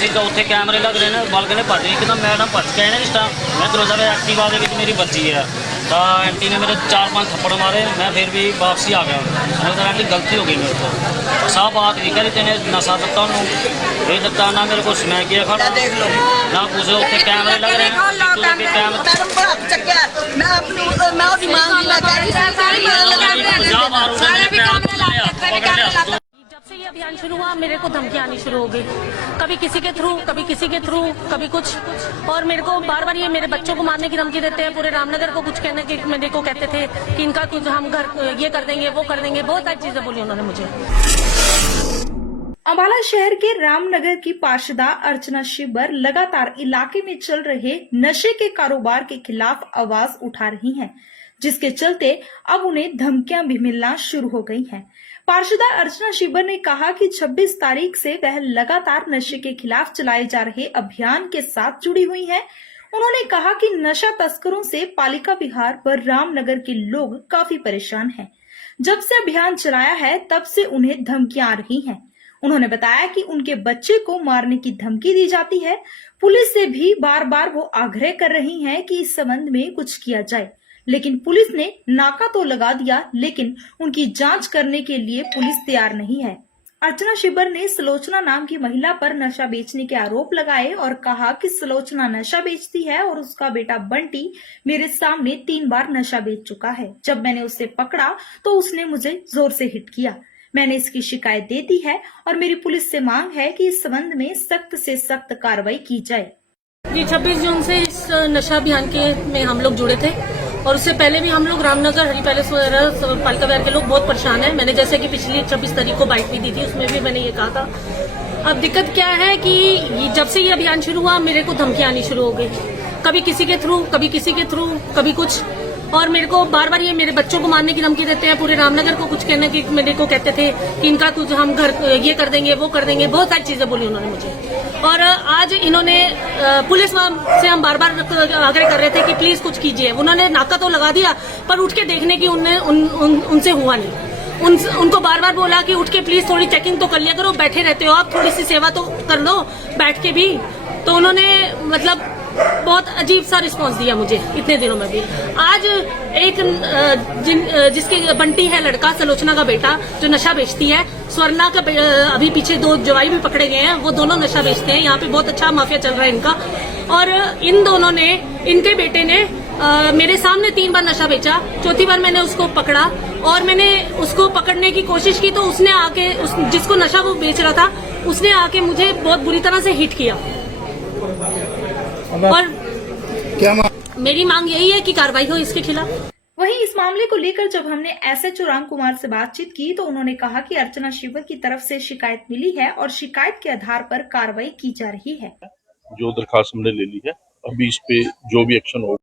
तो उत्थे कैमरे लग रहे हैं, बालकनी भज गई एकदम। मैडम भज के आए ने जिस टाइम मैं दरवाजा पे एक्टिवा दे विच मेरी बच्ची है तो आंटी ने मेरे 4-5 थप्पड़ मारे। मैं फिर भी वापसी आ गया। मैंने कहा आंटी गलती हो गई मेरे को, साफ बात नहीं करी, तेने नशा दिता उन्होंने, ये दिता ना मेरे को स्मैक किया खड़ा ना कुछ। उत्थे कैमरे लग रहे हैं, जब से ये अभियान शुरू हुआ मेरे को धमकियां आनी शुरू हो गई, कभी किसी के थ्रू, कभी किसी के थ्रू, कभी कुछ। और मेरे को बार बार ये मेरे बच्चों को मारने की धमकी देते हैं। पूरे रामनगर को कुछ कहने की मेरे को कहते थे कि इनका कुछ हम घर ये कर देंगे, वो कर देंगे, बहुत सारी चीजें बोली उन्होंने मुझे। अम्बाला शहर के रामनगर की पार्षदा अर्चना शिबर लगातार इलाके में चल रहे नशे के कारोबार के खिलाफ आवाज उठा रही हैं, जिसके चलते अब उन्हें धमकियां भी मिलना शुरू हो गई हैं। पार्षदा अर्चना शिबर ने कहा कि 26 तारीख से वह लगातार नशे के खिलाफ चलाए जा रहे अभियान के साथ जुड़ी हुई हैं। उन्होंने कहा कि नशा तस्करों से पालिका विहार व रामनगर के लोग काफी परेशान हैं। जब से अभियान चलाया है तब से उन्हें धमकियां आ रही हैं। उन्होंने बताया कि उनके बच्चे को मारने की धमकी दी जाती है। पुलिस से भी बार बार वो आग्रह कर रही हैं कि इस संबंध में कुछ किया जाए, लेकिन पुलिस ने नाका तो लगा दिया, लेकिन उनकी जांच करने के लिए पुलिस तैयार नहीं है। अर्चना शिबर ने सुलोचना नाम की महिला पर नशा बेचने के आरोप लगाए और कहा कि सुलोचना नशा बेचती है और उसका बेटा बंटी मेरे सामने 3 बार नशा बेच चुका है। जब मैंने उसे पकड़ा तो उसने मुझे जोर से हिट किया। मैंने इसकी शिकायत दे दी है और मेरी पुलिस से मांग है कि इस संबंध में सख्त से सख्त कार्रवाई की जाए। जी 26 जून से इस नशा अभियान में हम लोग जुड़े थे और उससे पहले भी हम लोग रामनगर हरी पैलेस वगैरह पालिका विहार के लोग बहुत परेशान हैं। मैंने जैसे कि पिछली 26 तारीख को बाइट भी दी थी, उसमें भी मैंने ये कहा था। अब दिक्कत क्या है कि जब से ये अभियान शुरू हुआ मेरे को धमकियां आनी शुरू हो गई, कभी किसी के थ्रू, कभी किसी के थ्रू, कभी कुछ। और मेरे को बार बार ये मेरे बच्चों को मारने की धमकी देते हैं, पूरे रामनगर को कुछ कहने की मेरे को कहते थे कि इनका कुछ हम घर ये कर देंगे, वो कर देंगे, बहुत सारी चीजें बोली उन्होंने मुझे। और आज इन्होंने पुलिस से हम बार बार आग्रह कर रहे थे कि प्लीज कुछ कीजिए। उन्होंने नाका तो लगा दिया पर उठ के देखने की उनसे हुआ नहीं। उनको बार बार बोला कि उठ के प्लीज थोड़ी चेकिंग तो कर लिया करो, बैठे रहते हो आप, थोड़ी सी सेवा तो कर लो बैठ के भी। तो उन्होंने मतलब बहुत अजीब सा रिस्पांस दिया मुझे इतने दिनों में भी। आज एक जिसके बंटी है लड़का, सलोचना का बेटा, जो नशा बेचती है, स्वर्णा का अभी पीछे 2 जवाई भी पकड़े गए हैं, वो दोनों नशा बेचते हैं। यहाँ पे बहुत अच्छा माफिया चल रहा है इनका। और इन दोनों ने, इनके बेटे ने मेरे सामने 3 बार नशा बेचा। चौथी बार मैंने उसको पकड़ा और मैंने उसको पकड़ने की कोशिश की तो उसने आके जिसको नशा वो बेच रहा था उसने आके मुझे बहुत बुरी तरह से हिट किया। और क्या मेरी मांग यही है कि कार्रवाई हो इसके खिलाफ। वहीं इस मामले को लेकर जब हमने एसएचओ राम कुमार से बातचीत की तो उन्होंने कहा कि अर्चना शिवर की तरफ से शिकायत मिली है और शिकायत के आधार पर कार्रवाई की जा रही है। जो दरखास्त हमने ले ली है, अभी इस पे जो भी एक्शन होगा